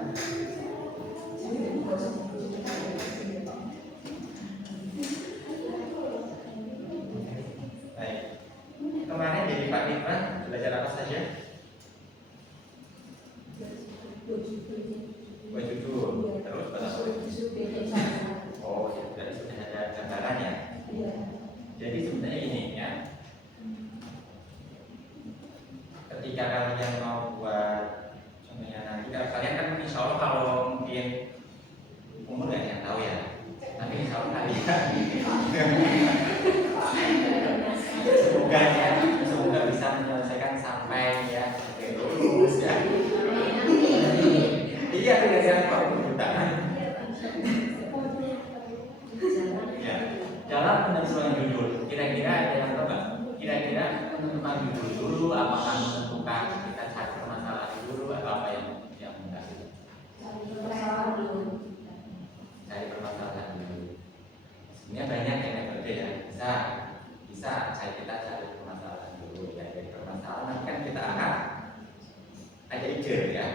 Baik. Kemarin dari Pak Irfan belajar apa saja? Jujur. Terus apa? Oh, ya, berarti sudah ada gambaran ya. Jadi sebenarnya ini ya. Ketika kalian mau buat contohnya nanti, kalian kan insya Allah kalau mungkin umur nggak ada yang tahu ya. Tapi insya Allah kalian semoga bisa menyelesaikan sampai ya lulus ya. Iya, tidak ada apa ya. Dalam penentuan judul, kira-kira ada yang tahu nggak? Kira-kira menentukan judul dulu, apakah menentukan kita cari permasalahan dulu atau apa yang enggak? Cari permasalahan dulu. Sebenarnya banyak yang metode ya. Bisa kita cari permasalahan dulu ya. Dari permasalahan kan kita akan ada ide ya.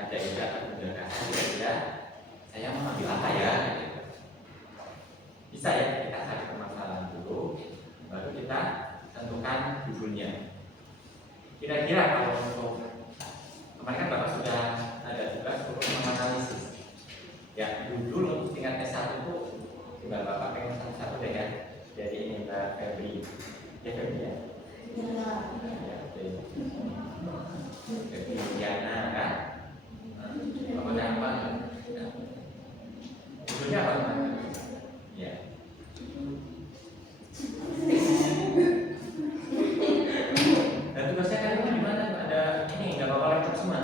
Ada ide akan menjelaskan kira-kira saya mau ambil apa ya. Bisa ya, kita cari permasalahan dulu, baru kita tentukan judulnya. Kira-kira kalau untuk kemarin kan Bapak sudah ada tugas untuk menganalisis. Ya, dulu untuk tingkat S1 itu juga Bapak pengen satu-satu deh ya. Jadi ini Mbak Febri. Ya Febri ya? Ya, oke. Febri Diana kan? Bapak udah apa? Judulnya apa? Ya. Dan tugasnya kan itu gimana? Ada ini nggak apa-apa laptop semua?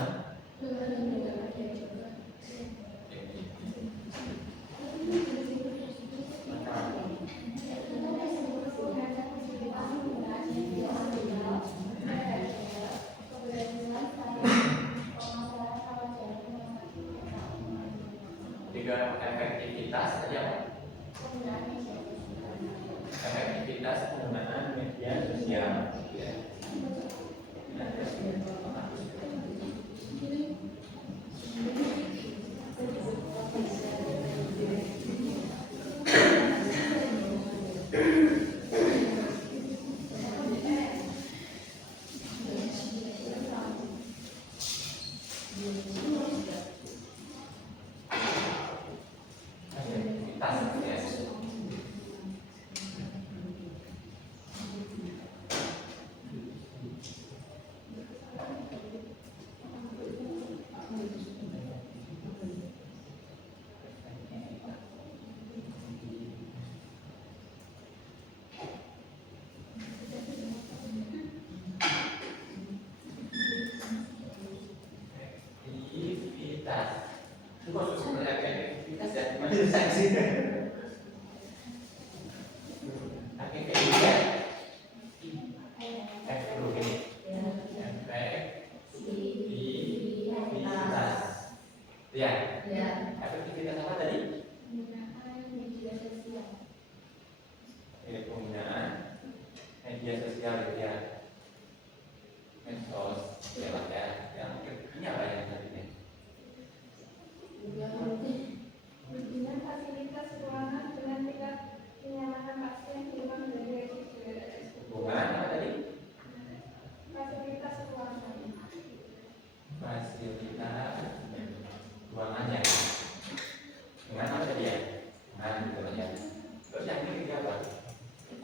Tiga efektivitas saja. Efektivitas penggunaan media sosial.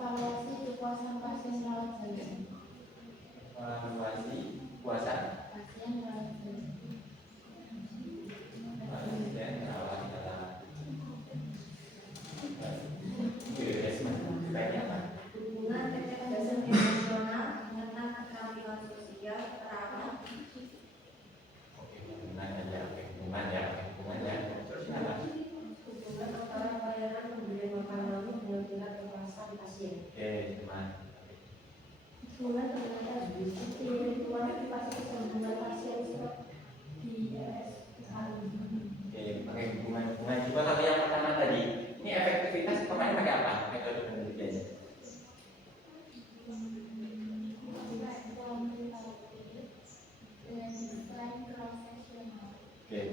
Evaluasi kepuasan pasien rawat jalan.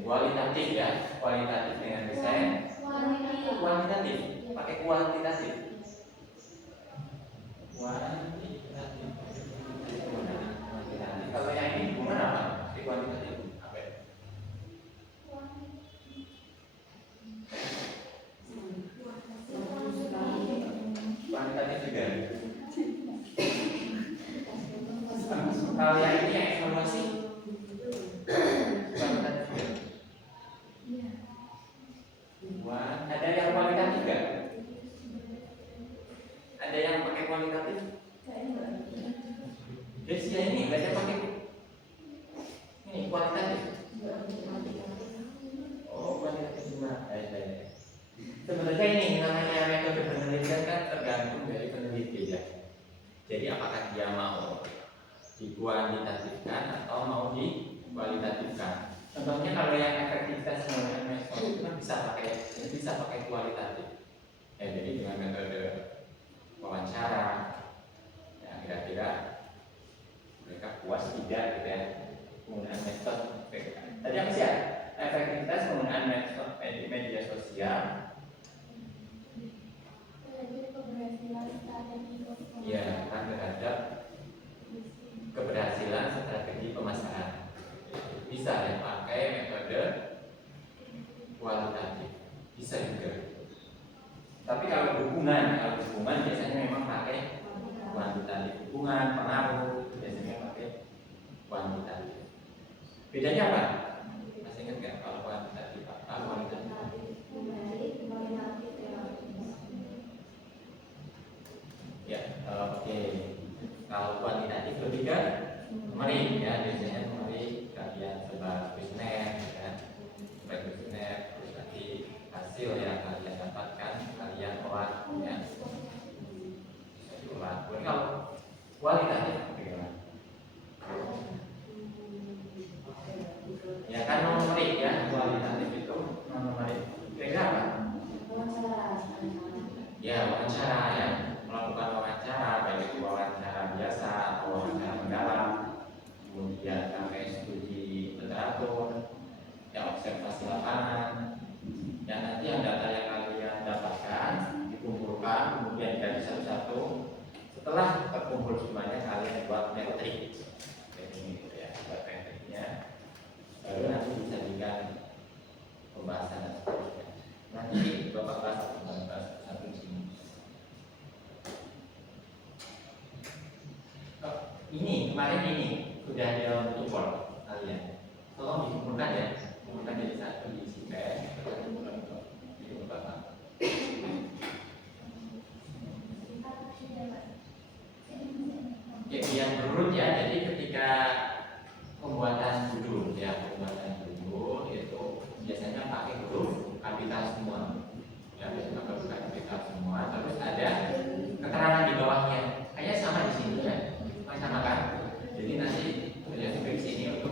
kualitatif ya, kualitatif dengan desain kuantitatif, pakai kuantitatif. Kalau yang ini hubungan apa? Pakai kuantitatif apa ya? Kuantitatif juga. Kalau yang ini yang evaluasi kuantitatif juga. Ada yang kualitatif juga? Ada yang pakai kualitatif? Desia ini nggak ada pakai ini kualitatif. Oh, kualitatif cuma. Sebenarnya ini namanya metode penelitian kan tergantung dari peneliti ya. Jadi apakah dia mau dikuantitatifkan atau mau dikualitatifkan. Contohnya kalau yang efektivitas menggunakan metode itu kan bisa pakai kualitatif. Jadi dengan metode wawancara, ya kira-kira mereka puas tidak gitu ya penggunaan metode. Tadi apa sih ya? Efektivitas penggunaan metode media sosial. Ya, terhadap keberhasilan strategi pemasaran. Bisa ya pakai metode kualitatif, bisa juga. Tapi kalau hubungan biasanya memang pakai kuantitatif. Hubungan, pengaruh biasanya pakai kuantitatif. Bedanya apa? Masih ingat nggak kalau kuantitatif apa? Kualitatif. Ya, oke. Kalau kuantitatif lebih ke memerik ya, biasanya memerik kalian coba kuesioner ya, kuesioner terus nanti hasil yang kalian dapatkan kalian olah ya, diolah. Kalau kualitatif bagaimana? Ya kan memerik ya, kualitatif itu memerik. Kira-kira apa? Ya, wawancara ya, melakukan wawancara baik itu wawancara biasa atau wawancara mendalam, kemudian pakai studi literatur, ya observasi lapangan, dan nanti yang data yang kalian dapatkan dikumpulkan kemudian dari satu-satu. Setelah terkumpul semuanya kalian buat metrik, ini gitu ya, buat metriknya, baru nanti dijadikan pembahasan dan seterusnya. Nanti Bapak bahas satu di sini. Ini kemarin ini sudah ada bentuk form kalian. Tolong dikumpulkan ya, kumpulkan jadi satu di sini di Bapak. Ya, yang berurut ya. Jadi ketika pembuatan judul ya, itu biasanya pakai huruf kapital semua. Ya, biasanya pakai huruf kapital semua. Terus ada keterangan di bawahnya. Kayaknya sama di sini ya. Sama kan? Jadi nanti di sini untuk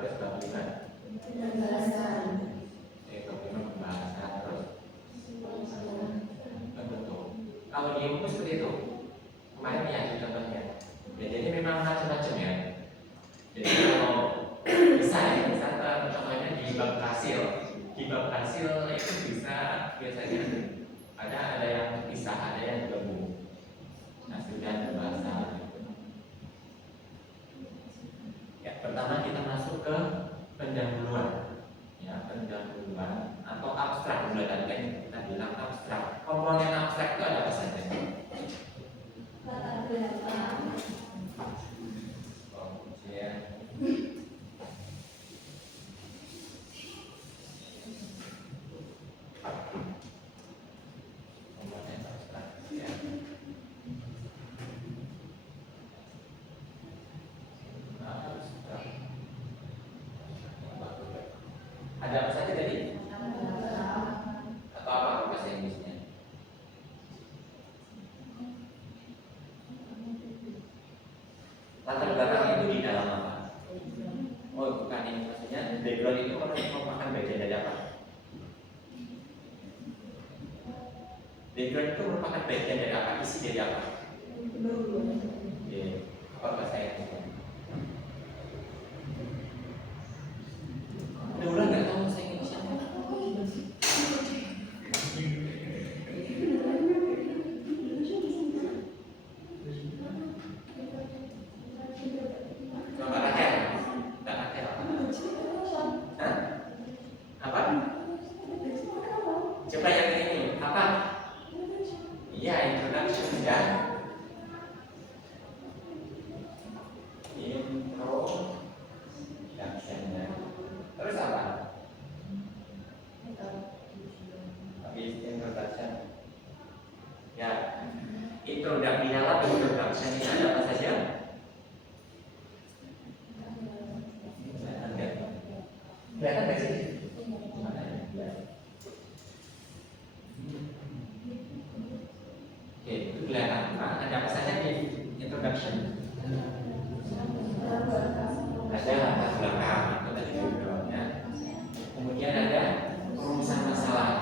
terus bab 5 Pembahasan. bab 5 pembahasan, terus bentuk. Kalau di ilmu seperti itu, kemarin ya contohnya. Ya, jadi memang macam-macam ya. Jadi kalau bisa ya, contohnya di bab hasil itu bisa biasanya ada yang terpisah, ada yang gabung. Hasil dan bahasa. Ya, pertama kita masuk ke pendahuluan. Ya, pendahuluan atau abstrak dulu tadi kan kita bilang abstrak. Komponen abstrak itu ada apa saja? Latar belakang. Oh, ya. Komponen abstrak. Ya. Ada apa saja tadi? Atau apa bahasa Inggrisnya? Latar belakang itu di dalam apa? Oh, bukan ini maksudnya background itu merupakan bagian dari apa? Background itu merupakan bagian dari apa? Isi dari apa? Apa bahasa Inggrisnya? Udah nggak tahu bahasa Indonesia apa? Coba rakyat, nggak rakyat apa? Hah? Apa? Coba yang ini apa? Iya, introduction ya. Introduction ya. Terus apa? Habis introduction. Ya, introduction di dalam introduction ini ada apa saja? Kelihatan nggak sih? Oke, itu kelihatan. Ada apa saja di introduction? Ada latar belakang, itu tadi backgroundnya. Kemudian ada perumusan masalah.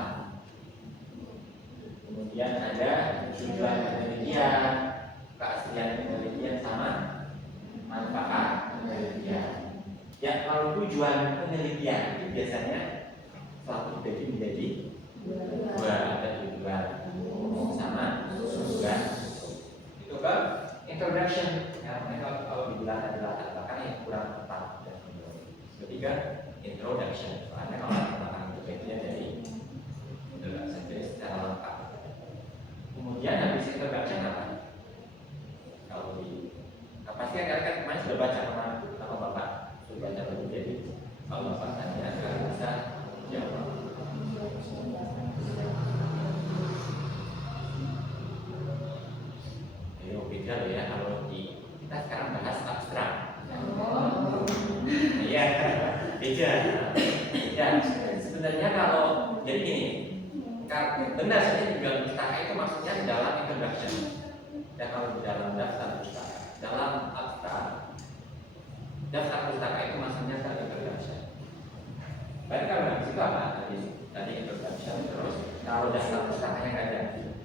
Kemudian ada tujuan penelitian, keaslian penelitian sama manfaat penelitian. Ya, kalau tujuan penelitian itu biasanya selalu dibagi menjadi dua, ada tujuan umum sama tujuan. Itu kan introduction. Ya, kalau dibilang ada latar belakang yang kurang tepat. Ketiga, introduction. Soalnya kalau latar belakang itu bagian dari introduction, jadi secara lengkap. Kemudian habis introduction apa? Kalau di pasti kan kemarin sudah baca sama Bapak. Sudah baca dulu, jadi kalau Bapak tanya akan bisa jawab. Ayo beda loh ya kalau kita sekarang bahas abstrak. Iya, beda. Ya, sebenarnya kalau jadi gini, benar saja juga pustaka itu maksudnya dalam introduction. Ya, kalau di dalam daftar pustaka, dalam abstrak, daftar pustaka itu maksudnya kan introduction. Baik, kalau dari situ apa tadi introduction, terus kalau daftar pustakanya nggak ada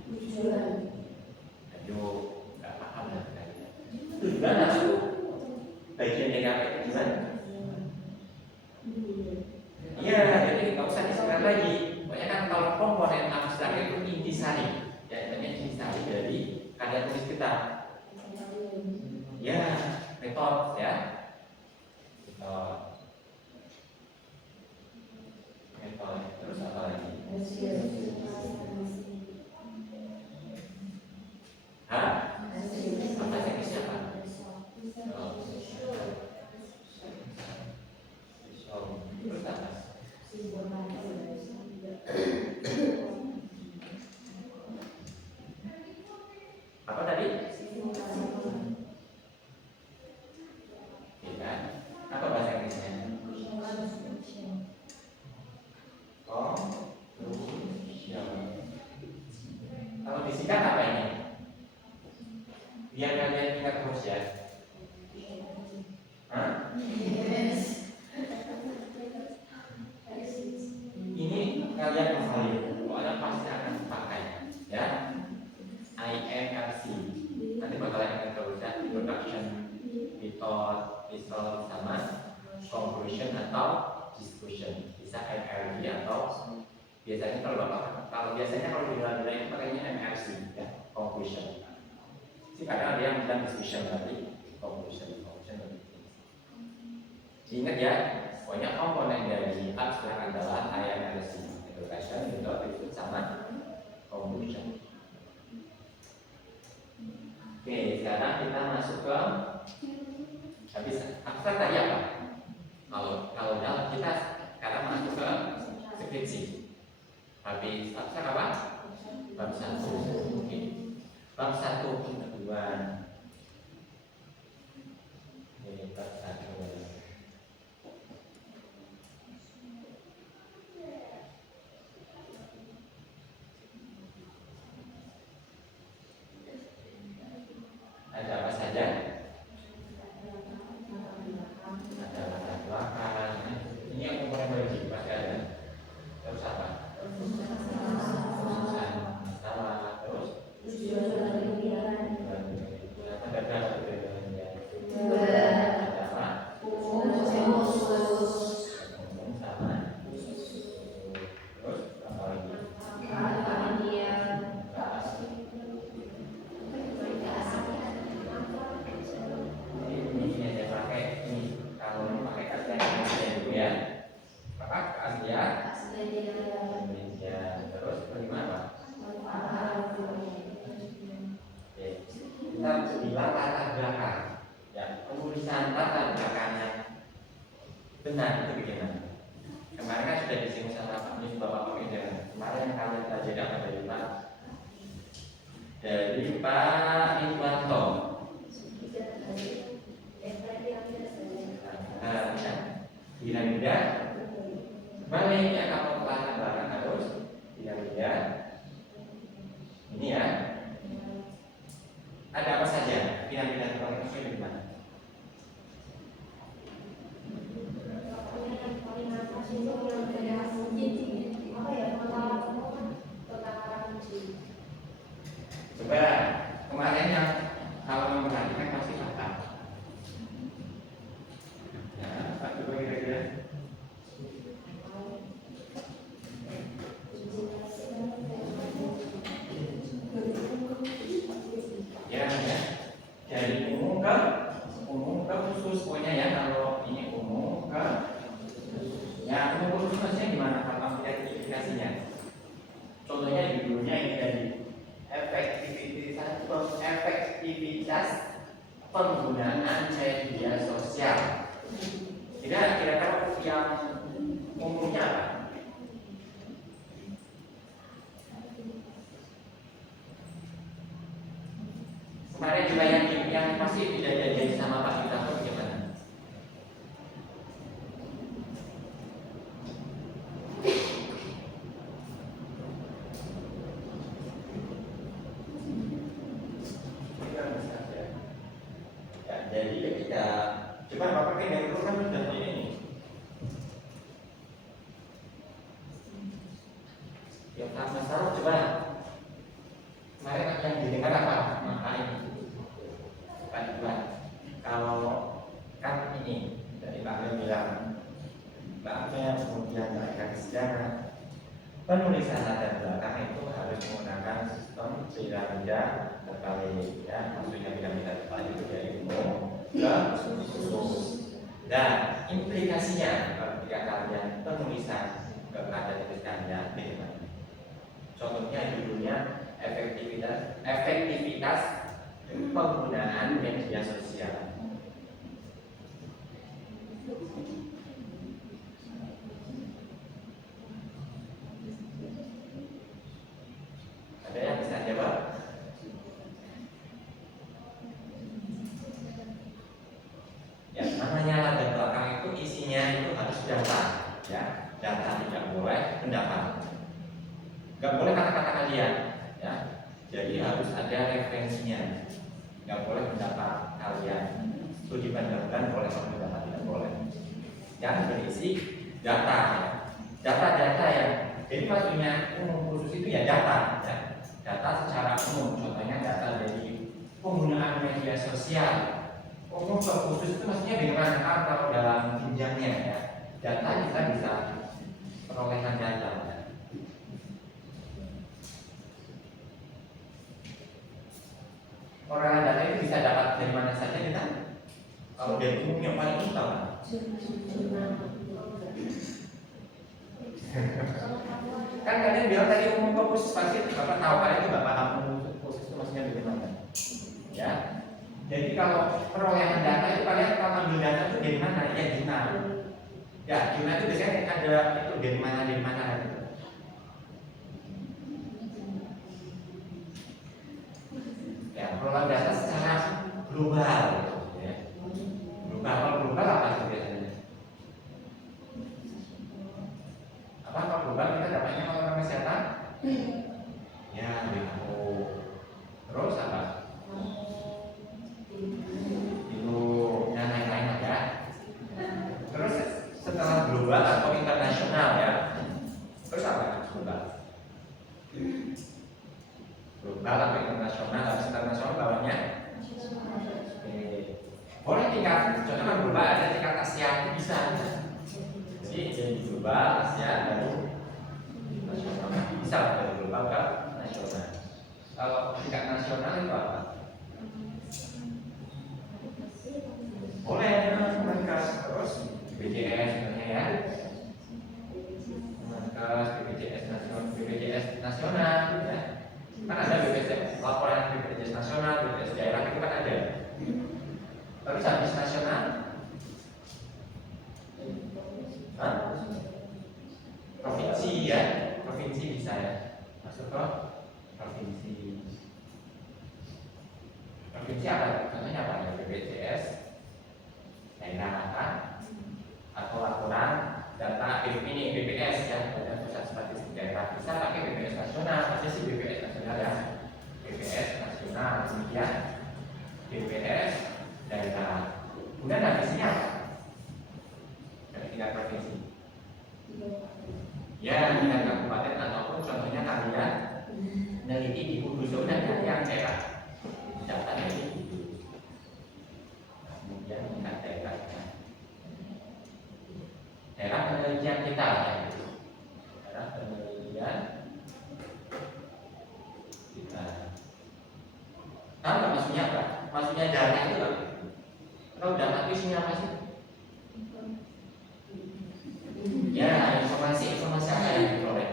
tujuan, ayo nggak paham lah. Tujuan apa? Bagian dari apa itu tujuan? Iya, jadi nggak usah disebut lagi. Pokoknya kan kalau komponen abstrak itu intisari, ya intisari dari karya tulis kita. Ya, metode ya. Metode. Terus apa lagi? Hah? Apa jenis siapa? Terus apa? Apa tadi? Iya. Apa bahasa Inggrisnya? Kalau disingkat apa ini? Biar kalian ingat terus ya. Hah? kalian mengalir, pokoknya pasti akan dipakai, ya. IMFC nanti bakalan ingat terus ya, introduction, method, sama conclusion atau discussion, bisa MRD atau biasanya kalau biasanya kalau di dalam itu pakainya MRC ya, conclusion. Sih kadang ada yang bilang discussion nanti conclusion lebih. Ingat ya, pokoknya komponen dari abstrak adalah IMRC, introduction, method, sama conclusion. Oke, sekarang kita masuk ke habis abstrak tadi apa? Kalau dalam kita sekarang masuk ke skripsi. Habis abstrak apa? Bab 1. Oke. Bab 1 kedua. Ini bab 1. Ada apa saja? Ada latar belakang. Ini yang komponen wajib pasti ada. Terus apa? Masalah. Terus? Ada apa? Sama. Terus apa lagi? Ini aja pakai ini. Kalau ini pakai keaslian dulu ya. Apa? Keaslian Indonesia. Terus kelima apa? Oke. Kita bilang latar belakang. Ya, penulisan latar belakangnya benar itu bagaimana? Kemarin kan sudah disinggung sama Pak Nis, Bapak Pemimpin. Kemarin yang kalian pelajari apa dari Pak? Dari Pak Irwanto. Piramida. Balik ya kalau latar belakang harus piramida. Ini ya. Ada apa saja? Piramida itu di mana? Coba kemarin yang kalau memperhatikan pasti paham. Ya, apa coba kira-kira? Ya, ya. Dari umum ke khusus pokoknya ya, kalau ini umum ke ya umum ke khususnya gimana kalau identifikasinya? Contohnya judulnya ini tadi efektivitas penggunaan media sosial. Kira-kira yang umumnya apa? Kemarin juga yang masih tidak jadi sama Pak Yuta itu bagaimana? Ya, jadi ketika coba Bapak dari dulu kan sudah ini. Yang masalah coba kemarin yang didengar apa? Maka ini kalau kan ini dari Pak Mel bilang Pak Mel kemudian menaikkan sejarah penulisan latar belakang itu harus menggunakan sistem piramida terbalik ya, maksudnya piramida terbalik itu dari umum ke khusus. Dan implikasinya ketika kalian penulisan kepada tulisannya bagaimana? Contohnya judulnya efektivitas penggunaan media sosial. Ada yang bisa jawab? Ya, namanya latar belakang itu isinya itu harus data, ya, data tidak boleh pendapat, nggak boleh kata-kata kalian, ya. Jadi harus ada referensinya, nggak boleh pendapat kalian. Studi bandingkan boleh, pendapat tidak boleh. Yang berisi data, ya. Data-data yang Jadi maksudnya umum khusus itu ya data, ya. Data secara umum, contohnya data dari penggunaan media sosial. Umum ke khusus itu maksudnya bagaimana kalau dalam jenjangnya ya. Data kita bisa perolehan data. Ya. Perolehan data itu bisa dapat dari mana saja kita? Kalau dari umum yang paling utama. Kan kalian bilang tadi umum ke khusus pasti Bapak tahu kan itu Bapak paham umum ke khusus itu maksudnya bagaimana? Ya. Jadi kalau perolehan data itu kalian kalau ambil data itu dari mana? Ya jurnal. Ya jurnal itu biasanya ada itu dari mana gitu. Ya perolehan data secara global gitu, ya. Global apa itu biasanya? Apa kalau global kita dapatnya kalau orang kesehatan? Ya WHO. Terus apa? Itu yang lain-lain ada. Terus setelah global atau internasional ya. Terus apa? Global atau internasional, habis internasional bawahnya. Boleh tingkat, contohnya global ada tingkat Asia bisa. Jadi dari global Asia dari nasional bisa dari global ke nasional. Kalau tingkat nasional itu apa? Boleh Kemenkes, terus BPJS sebenarnya ya. Kemenkes, BPJS nasional ya. Kan ada BPJS laporan BPJS nasional, BPJS daerah itu kan ada. Terus habis nasional, provinsi ya, provinsi bisa ya, masuk ke provinsi. Provinsi apa? Contohnya apa ya? BPJS daerah kan? Atau laporan data ini BPS ya, Badan Pusat Statistik Daerah bisa pakai BPS nasional, pasti sih BPS nasional ya, BPS nasional, kemudian BPS daerah. Kemudian habisnya apa? Dari tingkat provinsi. Ya, tingkat kabupaten ataupun contohnya kalian meneliti di Kudus zona yang daerah. Data dari Kudus. Kemudian tingkat daerah. Daerah penelitian kita ya. Daerah penelitian kita. Tahu nggak maksudnya apa? Maksudnya data itu apa? Kalau data itu isinya apa sih? Ya, informasi apa yang diperoleh?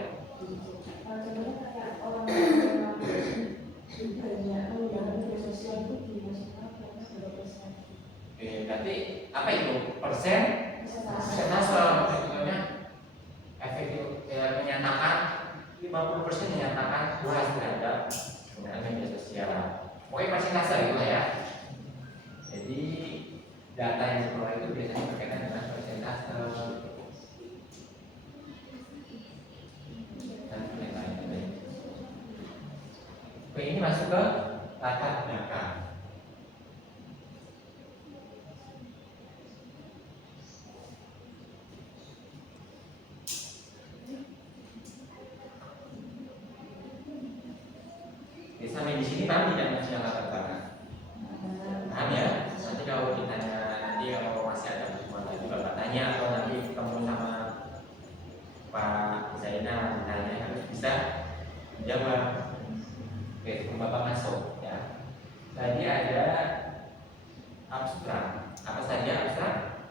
Oke, berarti apa itu? Persentase maksudnya efektif menyatakan 50% menyatakan puas terhadap penggunaan media sosial. Pokoknya persentase gitu ya. Jadi data yang diperoleh itu biasanya berkaitan dengan persentase dan lain-lain. Oke, ini masuk ke latar belakang. Oke, sampai di sini paham tidak masalah latar belakang? Paham ya? Nanti kalau ditanya, nanti kalau masih ada pertemuan lagi Bapak tanya atau nanti ketemu sama Pak Zainal ditanya harus bisa menjawab. Oke, sebelum Bapak masuk ya. Tadi ada abstrak. Apa saja abstrak?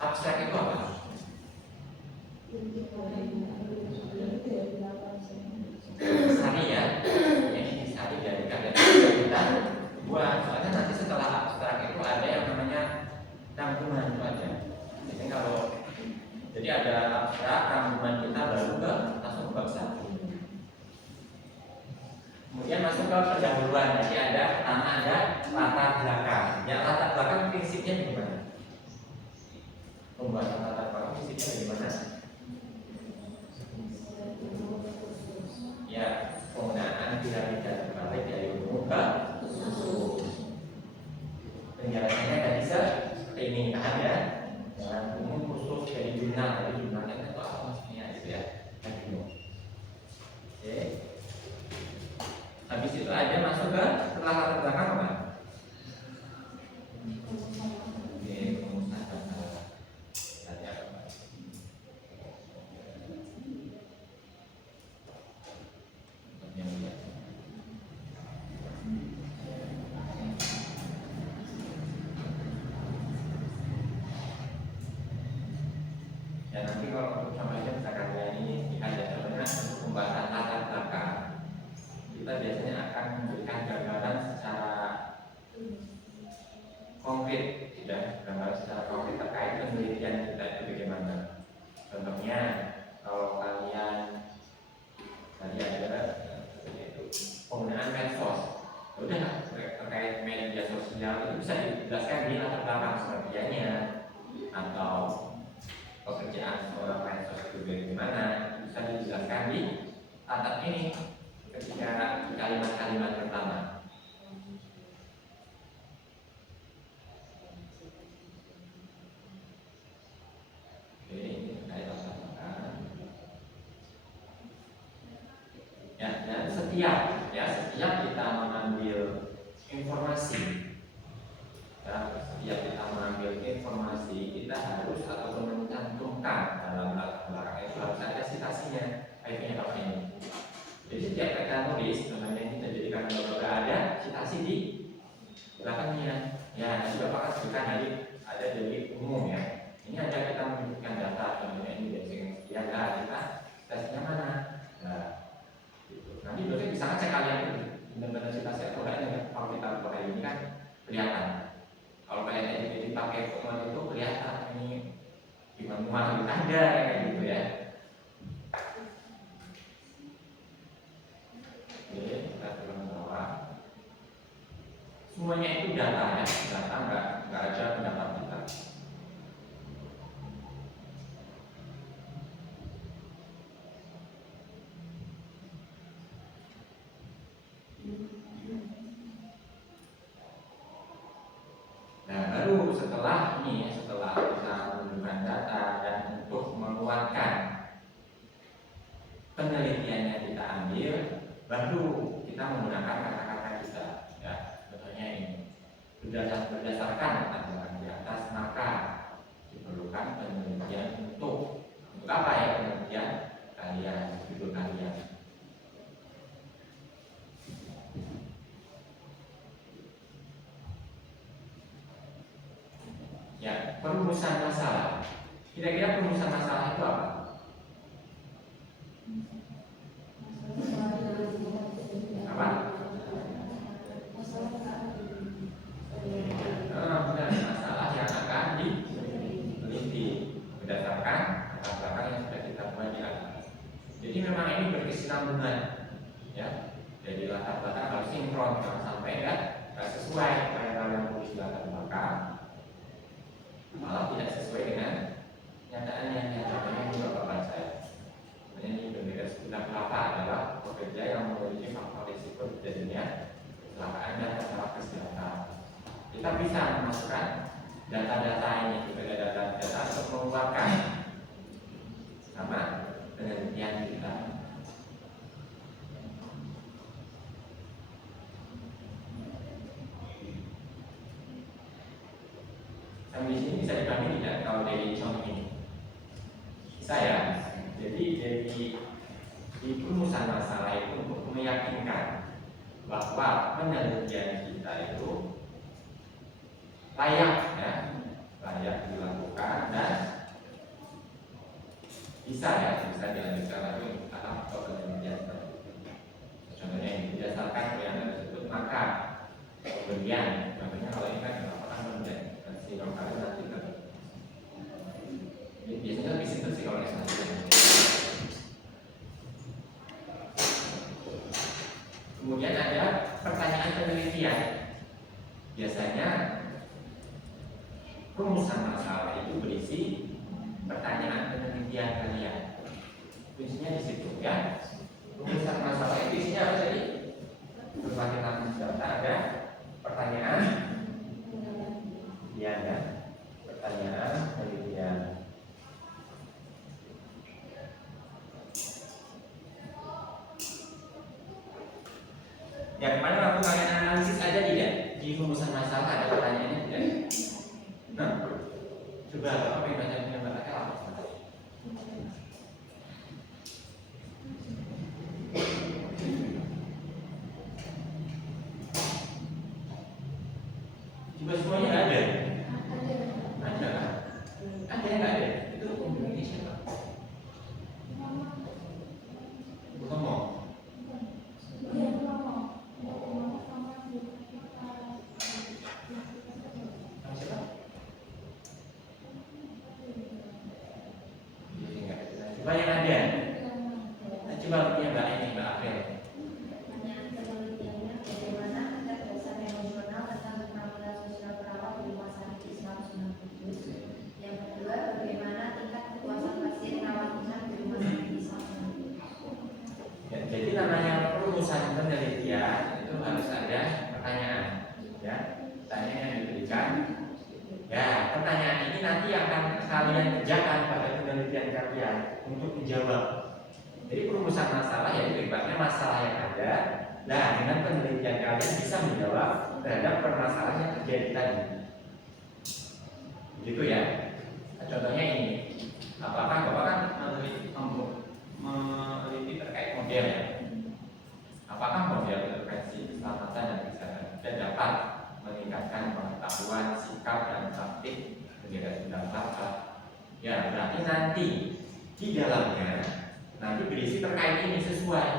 Abstrak itu apa? Sari ya. Ini sari dari karya kita buat. Soalnya nanti setelah abstrak itu ada yang namanya rangkuman itu aja. Jadi kalau jadi ada abstrak rangkuman kita baru ke langsung ke bab 1. Kemudian masuk ke pendahuluan. Jadi ada pertama ada latar belakang. Ya latar belakang prinsipnya bagaimana? Pembuatan latar belakang prinsipnya bagaimana? Ya penggunaan piramida terbalik dari Oke. Habis itu ada masuk ke setelah latar belakang apa? Oke, rumusan masalah. Tadi apa, Pak? Contohnya lihat. Ya nanti kalau untuk contohnya misalkan ya ini ada contohnya untuk pembahasan latar belakang, kita biasanya akan memberikan gambaran secara konkret, tidak gambaran secara konkret terkait penelitian kita itu bagaimana. Contohnya kalau kalian tadi ada yaitu penggunaan medsos, udah terkait media sosial itu bisa dijelaskan di latar belakang sepertinya atau pekerjaan seorang medsos itu bagaimana bisa dijelaskan di latar ini ketika di kalimat-kalimat pertama. Oke, ini terkait latar belakang. Ya, dan setiap kita mengambil informasi, setiap kita mengambil informasi kita harus ataupun mencantumkan dalam latar belakang itu harus ada citasinya. Kayak apa ini? Jadi setiap kita nulis, namanya kita jadikan beberapa ada citasi di belakangnya. Ya, nanti Bapak akan sebutkan ada dari umum ya. Ini ada kita menyebutkan data, contohnya ini dari sekian kita citasinya mana? Nah, gitu. Nanti dosen bisa ngecek kalian itu benar-benar citasi atau enggak. Kalau kita pakai ini kan kelihatan. Kalau kalian jadi pakai format itu kelihatan ini di manual ada kayak gitu ya. Oke, kita turun ke bawah. Semuanya itu data ya, data nggak ada pendapat kita. Nah, baru setelah kita menunjukkan data dan untuk menguatkan penelitian yang kita ambil, baru kita menggunakan kata-kata kita. Ya, contohnya ini berdasarkan latar belakang di atas, maka diperlukan penelitian untuk apa ya penelitian kalian, judul kalian. Ya, perumusan masalah. Kira-kira perumusan masalah itu apa? Apa? Benar, masalah yang akan diteliti berdasarkan latar belakang yang sudah kita buat di atas. Jadi memang ini berkesinambungan, ya. Jadi latar belakang harus sinkron, jangan sampai nggak sesuai apa yang kalian tulis di latar belakang, malah tidak sesuai dengan kenyataannya. Contohnya ini Bapak baca ya. Ini Indonesia sudah kenapa adalah pekerja yang memiliki faktor risiko terjadinya kecelakaan dan kecelakaan kesehatan. Kita bisa memasukkan data-data ini, juga data-data untuk mengeluarkan sama penelitian kita. Sampai sini bisa dipahami tidak kalau dari contoh ini? Bisa ya. Jadi di perumusan masalah itu untuk meyakinkan bahwa penelitian kita itu layak ya, layak dilakukan dan bisa dilanjutkan lagi atau penelitian. Contohnya ini berdasarkan pernyataan tersebut maka kemudian contohnya kalau ini kan dilakukan penelitian si dokter nanti kan biasanya lebih simpel sih kalau S1. Kemudian ada pertanyaan penelitian. Biasanya rumusan masalah itu berisi pertanyaan penelitian kalian. Kuncinya di situ ya. Rumusan masalah itu isinya apa tadi? Berbagai macam data, ada pertanyaan, ya ada pertanyaan penelitian. Yang kemarin waktu kalian analisis aja tidak? Di rumusan masalah ada pertanyaannya tidak? Nah, coba apa yang banyak punya Mbak Rakel apa? Coba semuanya nggak ada? Ada kan? Ada yang nggak ada? Itu umumnya siapa? Ngomong. Sama siapa? Coba yang ada. Nah, coba punya Mbak ini, Mbak April. Pertanyaan penelitiannya bagaimana tingkat dasar emosional tentang penampilan sosial perawat di rumah sakit Islam Sunan Kudus. Yang kedua, bagaimana tingkat kepuasan pasien rawat inap di rumah sakit Islam Sunan Kudus. Ya, jadi namanya rumusan penelitian itu harus ada pertanyaan, ya. Pertanyaan yang diberikan. Ya, pertanyaan ini nanti akan kalian kerjakan pada penelitian kalian untuk dijawab. Jadi perumusan masalah ya ibaratnya masalah yang ada. Nah, dengan penelitian kalian bisa menjawab terhadap permasalahan yang terjadi tadi. Begitu ya. Nah, contohnya ini. Apakah Bapak kan meneliti terkait model ya? Apakah model intervensi keselamatan dan kesehatan dan dapat meningkatkan pengetahuan, sikap dan praktik menjaga kesehatan? Ya, berarti nanti di dalamnya nanti berisi terkait ini sesuai.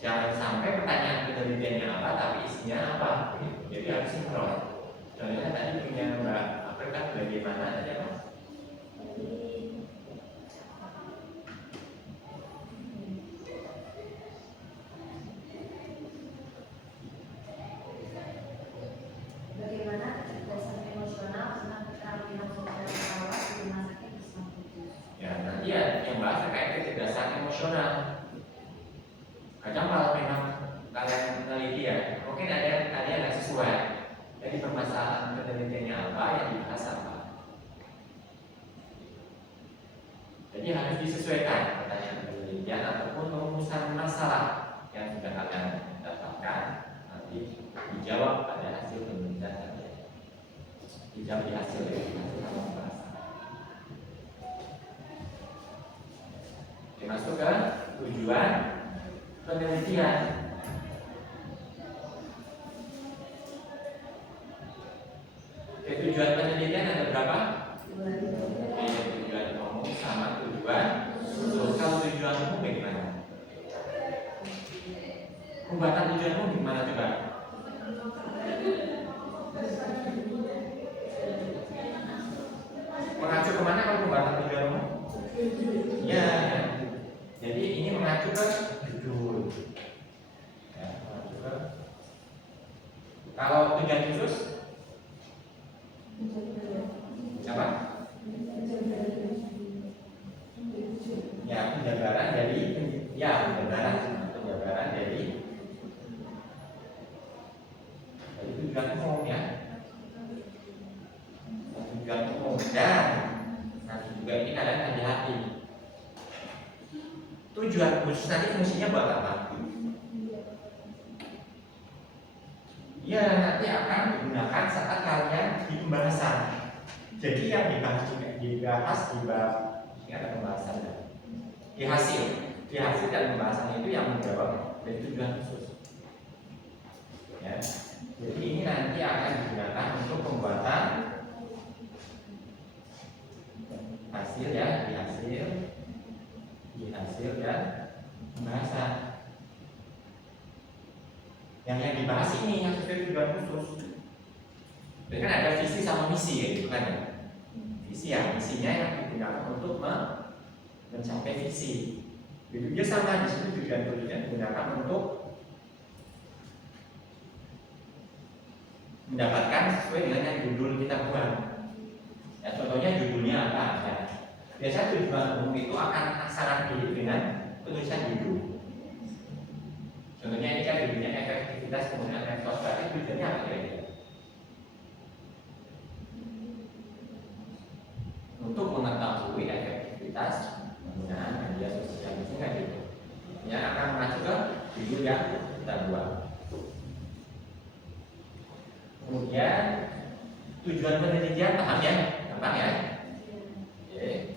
Jangan sampai pertanyaan penelitiannya apa tapi isinya apa. Jadi harus sinkron. Contohnya tadi punya Mbak April kan bagaimana tadi apa? Bagaimana kecerdasan emosional tentang keterampilan sosial perawat di rumah sakit Islam Kudus. Ya, nanti ya yang bahas terkait kecerdasan emosional. Kadang kalau memang kalian meneliti ya, mungkin ada nggak sesuai. Jadi permasalahan penelitiannya apa yang dibahas apa. Jadi harus disesuaikan pertanyaan penelitian ataupun rumusan masalah yang sudah kalian dapatkan nanti dijawab pada hasil penelitian kalian. Dijawab di hasil pembahasan. Oke, masuk ke tujuan penelitian. Oke, tujuan penelitian ada berapa? Oke, tujuan umum sama tujuan khusus. Kalau tujuan umum bagaimana? Pembuatan tujuan umum gimana coba? Mengacu kemana kalau pembuatan tujuan umum? Ya, ya. Jadi ini mengacu ke judul. Ya, mengacu ke. Kalau tujuan khusus apa? Ya, penjabaran dari tujuan umum ya. Tujuan umum dan nanti juga ini kalian hati-hati. Tujuan khusus nanti fungsinya buat apa? Ya, nanti akan digunakan saat kalian di pembahasan. Jadi yang dibahas di bab ini ada pembahasan di hasil dan pembahasan itu yang menjawab dari tujuan khusus. Ya, jadi ini nanti akan digunakan untuk pembuatan hasil ya, di hasil dan pembahasan. Yang dibahas ini yang sesuai tujuan khusus. Jadi kan ada visi sama misi ya, gitu kan ya. Visi ya, misinya yang digunakan untuk mencapai visi. Itu dia sama di situ tujuan khususnya digunakan untuk mendapatkan sesuai dengan yang judul kita buat. Ya, contohnya judulnya apa? Ya. Biasanya tujuan umum itu akan aksara mirip dengan penulisan judul. Contohnya ini kan judulnya efektivitas penggunaan metode, berarti tujuannya apa kira-kira? Untuk mengetahui efektivitas penggunaan media sosial, itu kan gitu. Yang akan mengacu ke judul yang kita buat. Kemudian tujuan penelitian paham ya, gampang ya. Oke.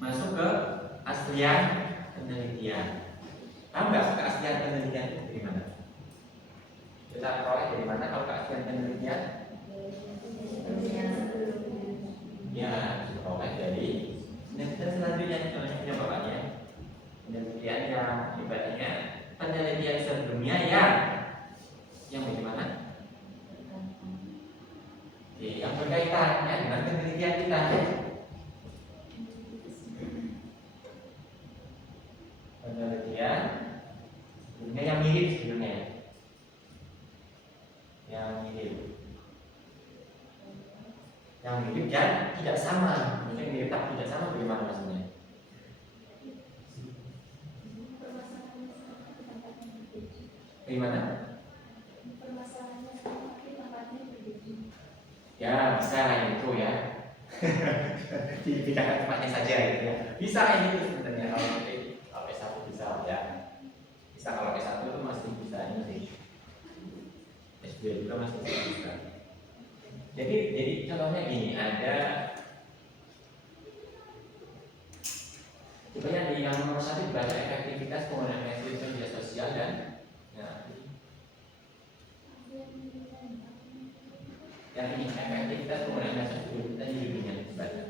Masuk ke keaslian penelitian. Tahu nggak keaslian penelitian itu dari mana? Kita peroleh dari mana kalau keaslian penelitian? Ya, diperoleh dari penelitian selanjutnya. Contohnya punya bapaknya. Penelitian yang ibaratnya penelitian sebelumnya yang bagaimana? Yang berkaitan ya dengan penelitian kita. Penelitian sebelumnya yang mirip sebelumnya, yang mirip dan tidak sama. Mungkin mirip tapi tidak sama, bagaimana maksudnya? Bagaimana? Ya bisa itu ya. Dipindahkan tempatnya saja gitu ya. Bisa ini tuh sebenarnya kalau S1 bisa ya. Bisa kalau S1 itu masih bisa ini sih. S2 juga masih bisa. Jadi contohnya gini, ada sebenarnya di yang nomor 1 baca efektivitas penggunaan media sosial dan yang ini efektivitas penggunaan media sosial kita judulnya baca.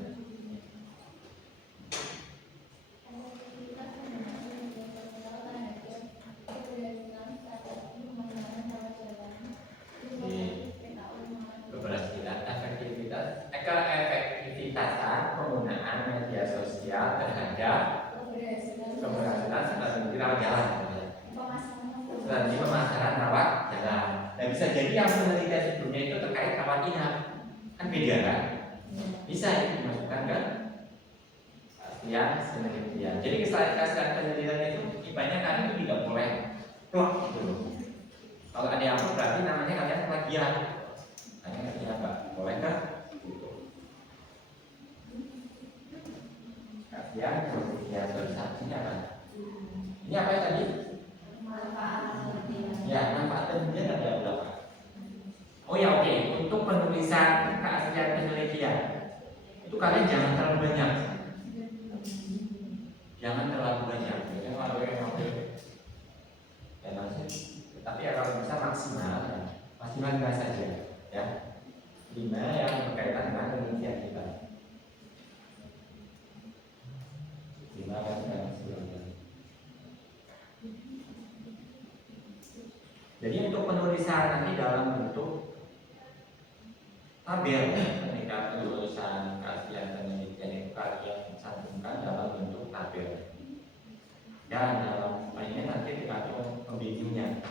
Keefektivitasan penggunaan media sosial terhadap keberhasilan strategi rawat jalan. Strategi pemasaran rawat jalan. Nah, bisa jadi yang penelitian sebelumnya itu terkait rawat inap, kan beda kan? Bisa itu dimasukkan kan? Keaslian penelitian. Jadi keaslian penelitian itu ibaratnya kan itu tidak boleh plot gitu loh. Kalau ada yang berarti namanya kalian plagiat. Hanya ngerti apa? Boleh kan? Ya, solusinya apa? Ini apa ya tadi? Ya, manfaat penelitian ada berapa? Oh ya oke. Untuk penulisan keaslian penelitian itu kalian jangan terlalu banyak. Jangan terlalu banyak. Jangan terlalu banyak. Ya langsung. Tapi ya kalau bisa maksimal 5 saja. Ya, 5 yang berkaitan dengan penelitian kita. Jadi untuk penulisan nanti dalam bentuk tabel, ketika penulisan keaslian penelitian itu kalian cantumkan dalam bentuk tabel. Dan dalam ini nanti dikasih pembimbingnya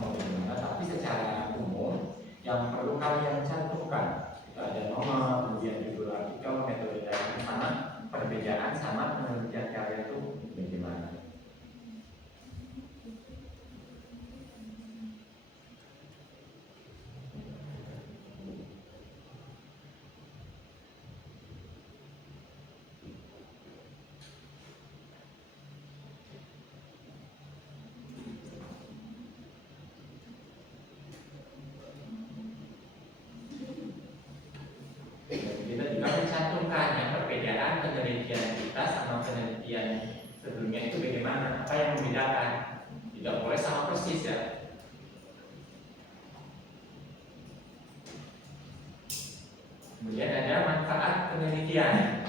mau bagaimana. Tapi secara umum yang perlu kalian cantumkan itu ada nomor, kemudian judul artikel, metode dan sama. Perbedaan sama penelitian kalian itu bagaimana? Kita juga mencantumkan yang perbedaan penelitian kita sama penelitian sebelumnya itu bagaimana, apa yang membedakan. Tidak boleh sama persis ya. Kemudian ada manfaat penelitian.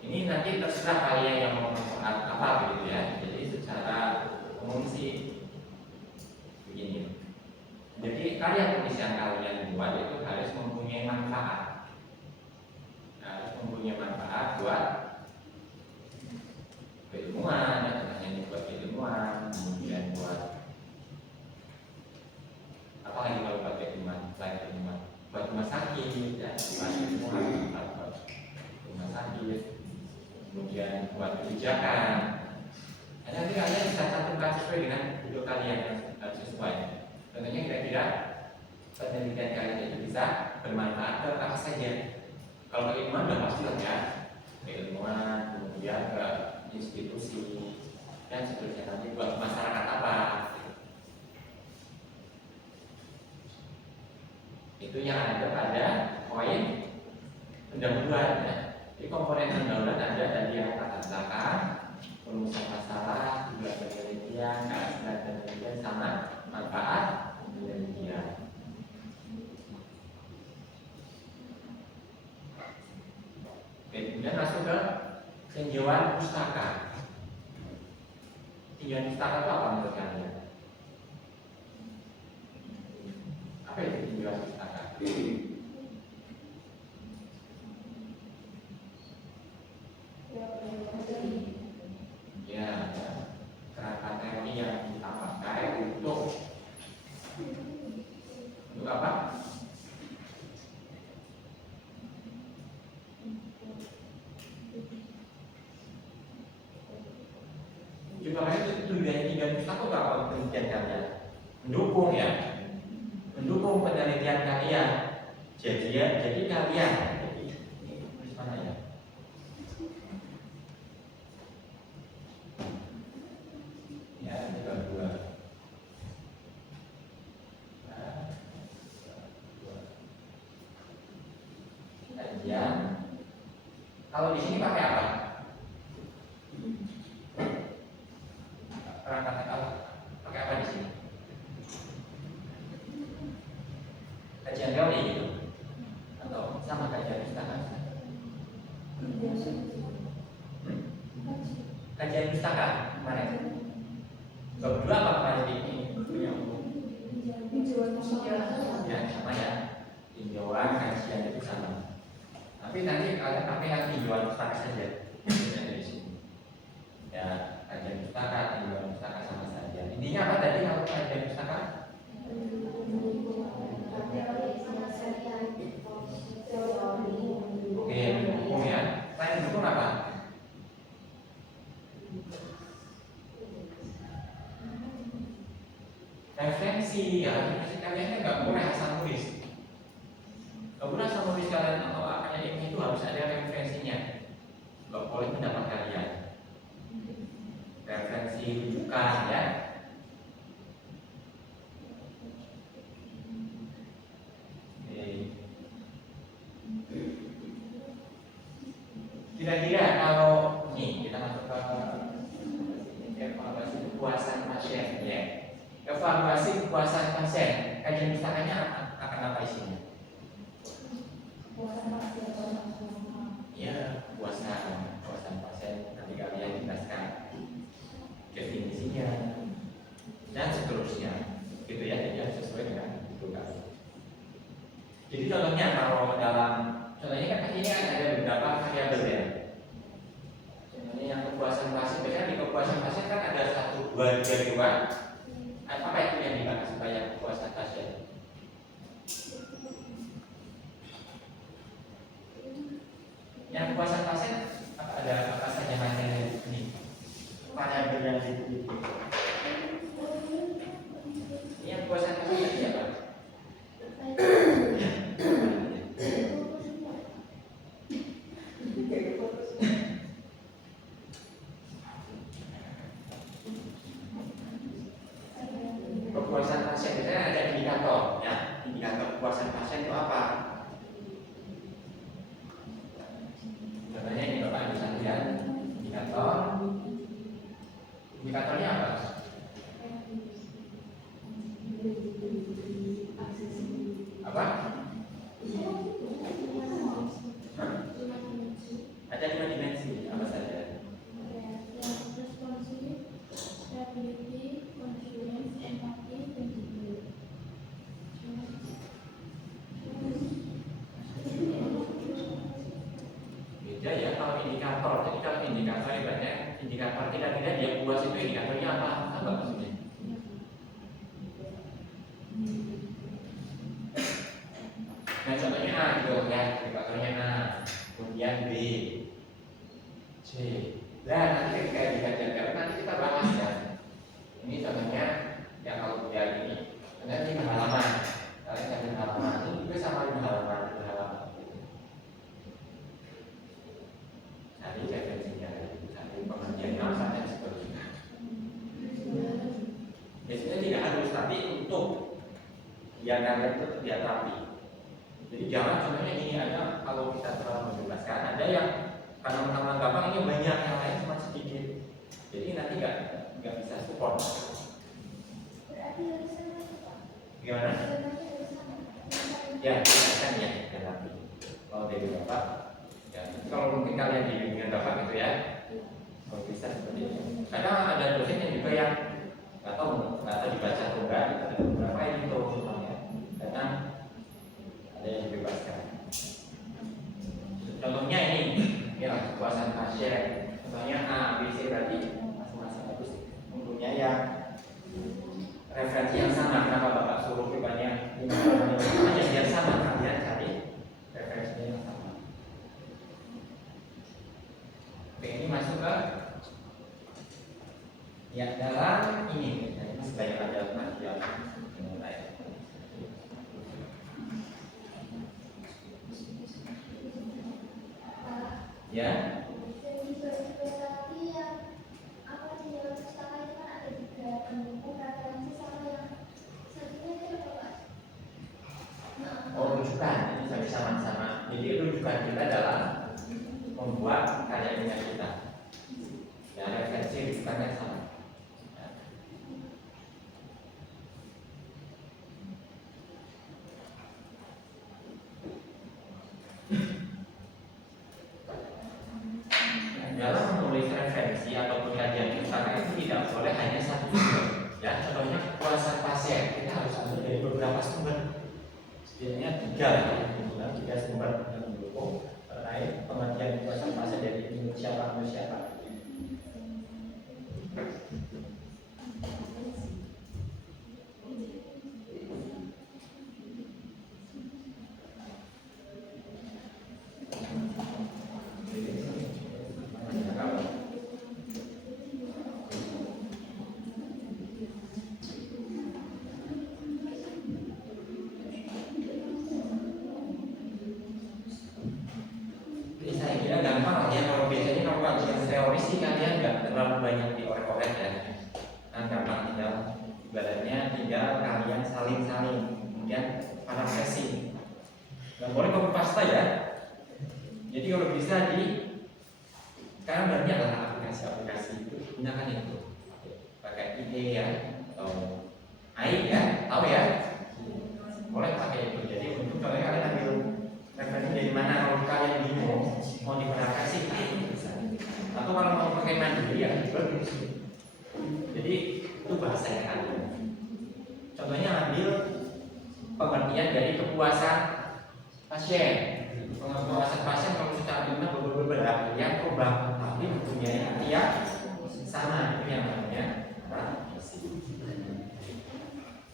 Ini nanti terserah kalian yang mau manfaat apa begitu ya. Jadi secara umum sih begini. Jadi karya tulis yang kalian buat itu harus mempunyai manfaat. Harus mempunyai manfaat buat keilmuan, ya, hanya buat keilmuan, kemudian buat apa lagi kalau buat keilmuan, selain keilmuan, buat rumah sakit, ya, buat keilmuan, buat rumah sakit, kemudian buat kebijakan. Nanti kalian bisa cantumkan sesuai dengan hidup kalian yang sesuai. Contohnya kira-kira penelitian kalian itu bisa bermanfaat ke apa saja. Kalau keilmuan udah pasti lah ya, keilmuan, kemudian ke institusi dan seterusnya. Nanti buat masyarakat apa? Itu yang ada pada poin pendahuluan ya. Jadi komponen pendahuluan ada tadi yang latar belakang, perumusan masalah, tujuan penelitian, keadilan penelitian, sama manfaat penelitian. Oke, kemudian masuk ke tinjauan pustaka. Tinjauan pustaka itu apa menurut kalian? Apa itu tinjauan pustaka? Ya, kerangka teori yang kita pakai untuk apa? Juga itu tujuan tinjauan pustaka itu apa penelitian kalian? Mendukung ya, mendukung penelitian kalian. Jadi kalian tulis mana ya? Ya, juga dua. Kajian. Kalau di sini pakai apa? Perangkat apa? Pakai apa di sini? Kajian teori gitu? Atau sama kajian pustaka? Kajian pustaka kemarin. Berdua apa kemarin ini? Yang ya sama ya. Tinjauan kajian itu sama. Tapi nanti kalian pakai yang tinjauan pustaka saja. Dari sini. Ya, kajian pustaka, tinjauan pustaka sama saja. Intinya apa tadi kalau kajian pustaka? Oke, mendukung ya. Selain mendukung apa? Referensi ya, referensi kalian nggak boleh asal nulis. Nggak boleh asal nulis kalian atau apa yang itu harus ada referensinya. Nggak boleh pendapat kalian. Referensi rujukan ya. Kira-kira kalau ini kita masuk ke evaluasi kepuasan pasien ya. Evaluasi kepuasan pasien, kajian pustakanya akan apa isinya? Ya, kepuasan pasien. Nanti kalian jelaskan definisinya dan seterusnya, gitu ya. Jadi sesuai dengan itu kan. Jadi contohnya kalau dalam contohnya kan ini ada beberapa variabel ya. Contohnya yang kepuasan pasien, biasanya di kepuasan pasien kan ada 1, 2, 3. Apa itu yang dibahas supaya kepuasan pasien? Yang kepuasan pasien ada apa saja materi ini? Variabel yang diteliti. Yang kepuasan pasien tadi apa? Kepuasan pasien biasanya ada indikator ya. Indikator kepuasan pasien itu apa? Contohnya ini Bapak bisa lihat indikator. Indikatornya apa? Apa? Ada 5 dimensi apa saja? Beda ya kalau indikator. Jadi kalau indikator ibaratnya indikator kira-kira dia puas itu indikatornya apa? Apa maksudnya? Nah contohnya A gitu ya, indikatornya A, kemudian B, C. Nah nanti ketika dikajian nanti kita bahas ya. Ini contohnya yang kalau kuliah ini, nanti 5 halaman. Kalian cari halaman ini juga sama 5 halaman, 5 halaman. yang karena menang gampang ini banyak, yang lain cuma sedikit. Jadi nanti nggak bisa support. Berarti harus sama Pak. Gimana? Ya, kan ya, nanti. Kalau dari Bapak, ya. Kalau mungkin kalian di bimbingan Bapak gitu ya, kalau bisa seperti itu. Kadang ada dosen yang juga yang nggak tahu dibaca atau enggak, ada beberapa yang itu ya. Karena ada yang dibebaskan. Contohnya ini, ya kepuasan pasien. Contohnya A, B, C berarti masing-masing harus mempunyai yang referensi yang sama. Kenapa Bapak suruh banyak hanya biar sama, kalian cari referensinya yang sama. Oke, ini masuk ke ya dalam ini. Nah, ini masih banyak ada yang mengenai ya. Oh, rujukan ini sama-sama. Jadi rujukan kita dalam membuat karya ilmiah kita. Ya, referensi rujukannya sama. Ya. Dalam menulis referensi ataupun kajian pustaka itu tidak boleh hanya satu sumber. Ya, contohnya kepuasan pasien kita harus ambil dari beberapa sumber. Setidaknya tiga sumber yang mendukung terkait pengertian kepuasan pasien dari siapa.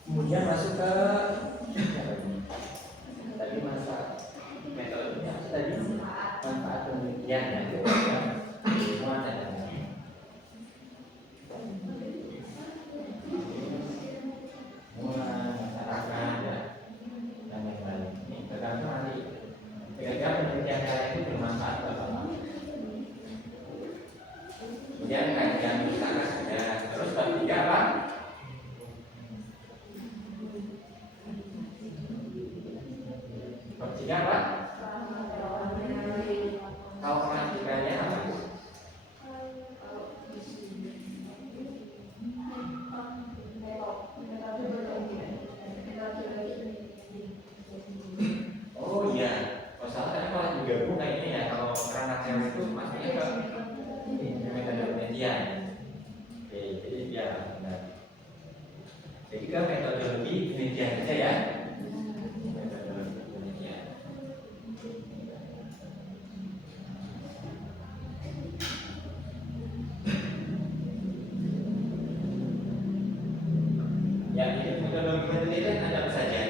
Kemudian masuk ke tadi masa metodenya tadi manfaat penelitian ya. Semua ada. Masyarakat ya dan yang lain. Ini tergantung nanti kira-kira penelitian kalian itu bermanfaat atau apa. Kemudian kajian pustaka sudah. Terus ketiga apa? Ketiga apa? Tahu kelanjutannya apa? Oh iya, kalau salah tadi malah digabung kayak ini ya. Kalau kerangka teori itu maksudnya ke metode penelitian. Oke, jadi ya benar. Jadi ke metodologi penelitian saja ya. Metodologi penelitian. Ya, ini metodologi penelitian ada apa saja?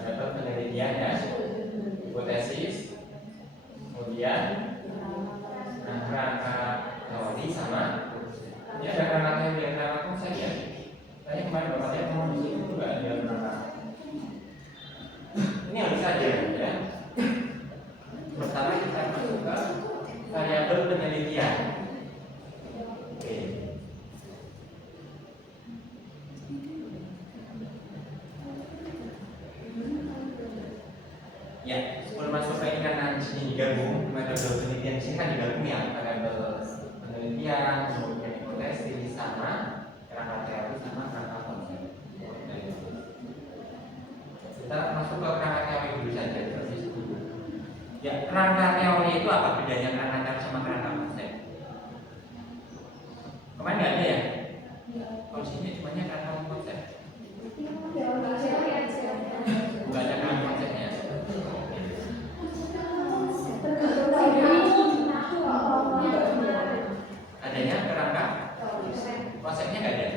Ada penelitian ya, hipotesis, kemudian kerangka teori sama ini ada kerangka teori dan kerangka konsep ya. Saya kemarin bapak lihat mau di sini juga ada kerangka. Ini harus saja ya. Pertama kita masuk ke variabel penelitian. Oke. Ya, sebelum masuk ke ini karena di sini digabung metode penelitian di sini kan digabung ya variabel penelitian, kemudian hipotesis sama kerangka teori sama kerangka konsep. Kita masuk ke kerangka teori dulu saja seperti itu. Ya, kerangka teori itu apa bedanya kerangka teori sama kerangka konsep? Kemarin nggak ada ya? Kalau sini cuma kerangka konsep. Nggak ada kerangka konsepnya. Adanya kerangka konsepnya nggak ada.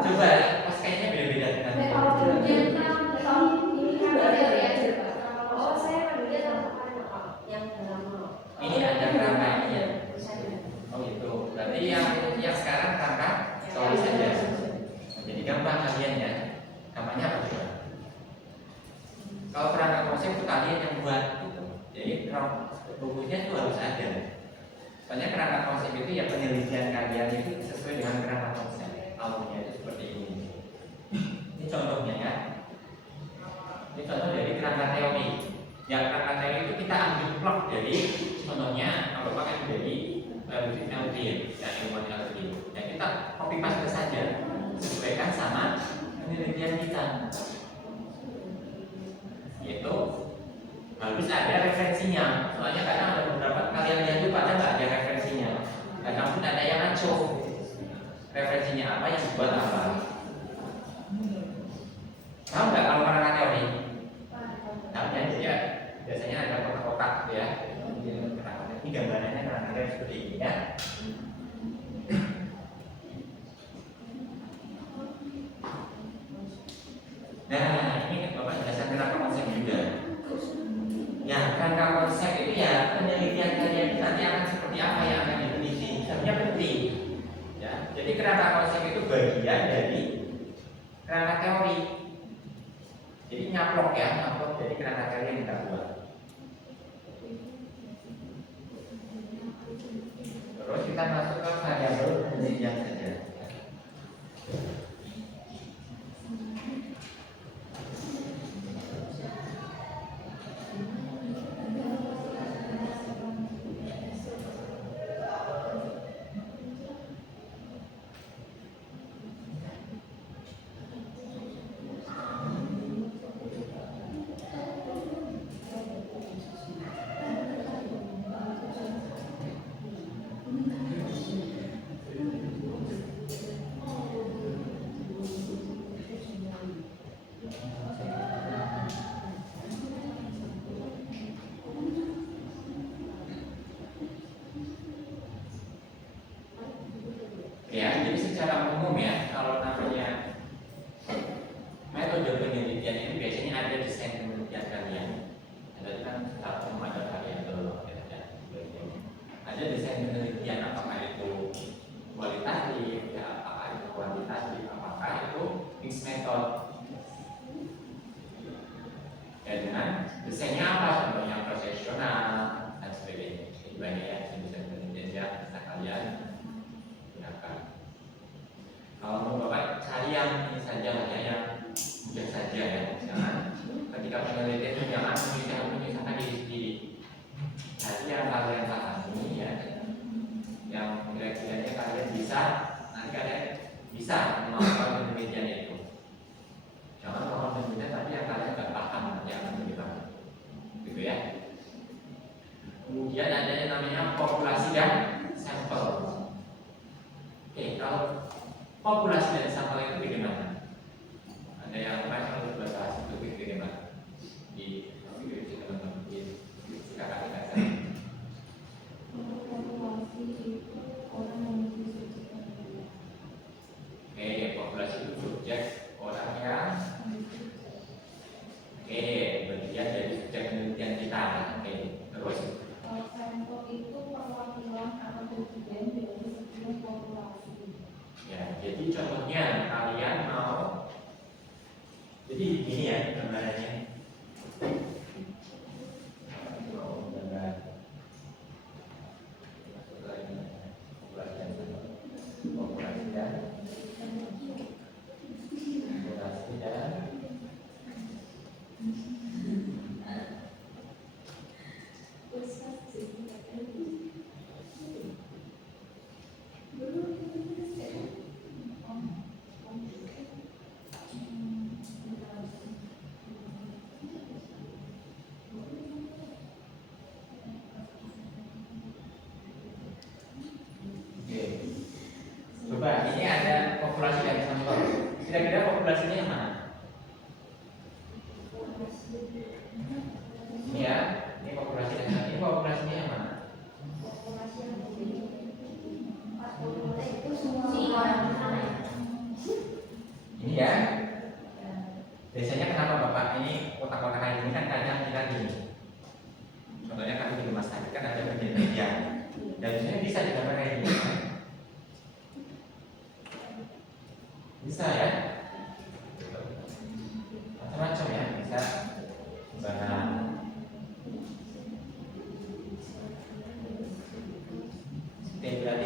Coba pas kayaknya beda-beda dengan ini ada kerangka ini ya. Oh gitu. Berarti yang sekarang kerangka teori saja. Jadi gampang kalian ya. Gampangnya apa coba? Kalau kerangka konsep itu kalian yang buat gitu. Jadi bukunya itu harus ada. Soalnya kerangka konsep itu ya penelitian kalian itu sesuai dengan kerangka konsep. Alurnya itu seperti ini. Ini contohnya ya. Ini contoh dari kerangka teori. Ya kerangka teori itu kita ambil plot dari contohnya apakah dari Ludwig Alfvén dan ilmuwan Alfvén. Ya kita copy paste saja, sesuaikan sama penelitian kita. Itu harus ada referensinya. Soalnya kadang ada beberapa kalian lihat itu kadang nggak ada referensinya. Kadang pun ada yang ngaco. Referensinya apa yang dibuat apa? Tahu nggak kalau kerangka teori? Tahu ya? Biasanya ada kotak-kotak gitu ya. Ini gambarannya kerangka teori seperti ini ya. Nah, ini Bapak jelasan kerangka konsep juga. Ya, kerangka konsep itu ya penelitian kalian itu nanti akan seperti apa yang akan diteliti. Sebenarnya penting. Ya, jadi kerangka konsep itu bagian dari kerangka teori. Jadi nyaplok ya, nyaplok dari kerangka teori yang kita buat. Terus kita masuk ke variabel penelitian saja. Ya, jadi secara umum ya, kalau namanya metode penelitian ini biasanya ada desain penelitian kalian. Ada kan secara umum ada variabel, ada desain penelitian apakah itu kualitatif, ya, apakah itu kuantitatif, apakah itu mixed method. Ya dengan desainnya apa? Contohnya prosesional dan sebagainya. Ini banyak ya desain penelitian ya, bisa kalian. Kalau mau Bapak cari yang ini saja lah ya, yang mudah saja ya. Jangan ketika penelitian itu jangan menyusahkan diri sendiri. Jadi yang kalian pahami ya, yang kira-kiranya kalian bisa, nanti kalian bisa melakukan penelitian itu. Jangan melakukan penelitian tapi yang kalian nggak paham nanti akan bagaimana, gitu ya. Kemudian ada yang namanya populasi dan sampel. Oke, kalau populasi dari sampel itu bagaimana? Ada yang lain untuk bahas itu bagaimana? Di video teman-teman silakan dikasih. Oke, populasi itu subjek orang yang bagian dari subjek penelitian kita. Oke, terus sampel itu perwakilan atau bagian dari sebuah populasi. ya, jadi contohnya kalian mau, jadi gini ya gambarannya.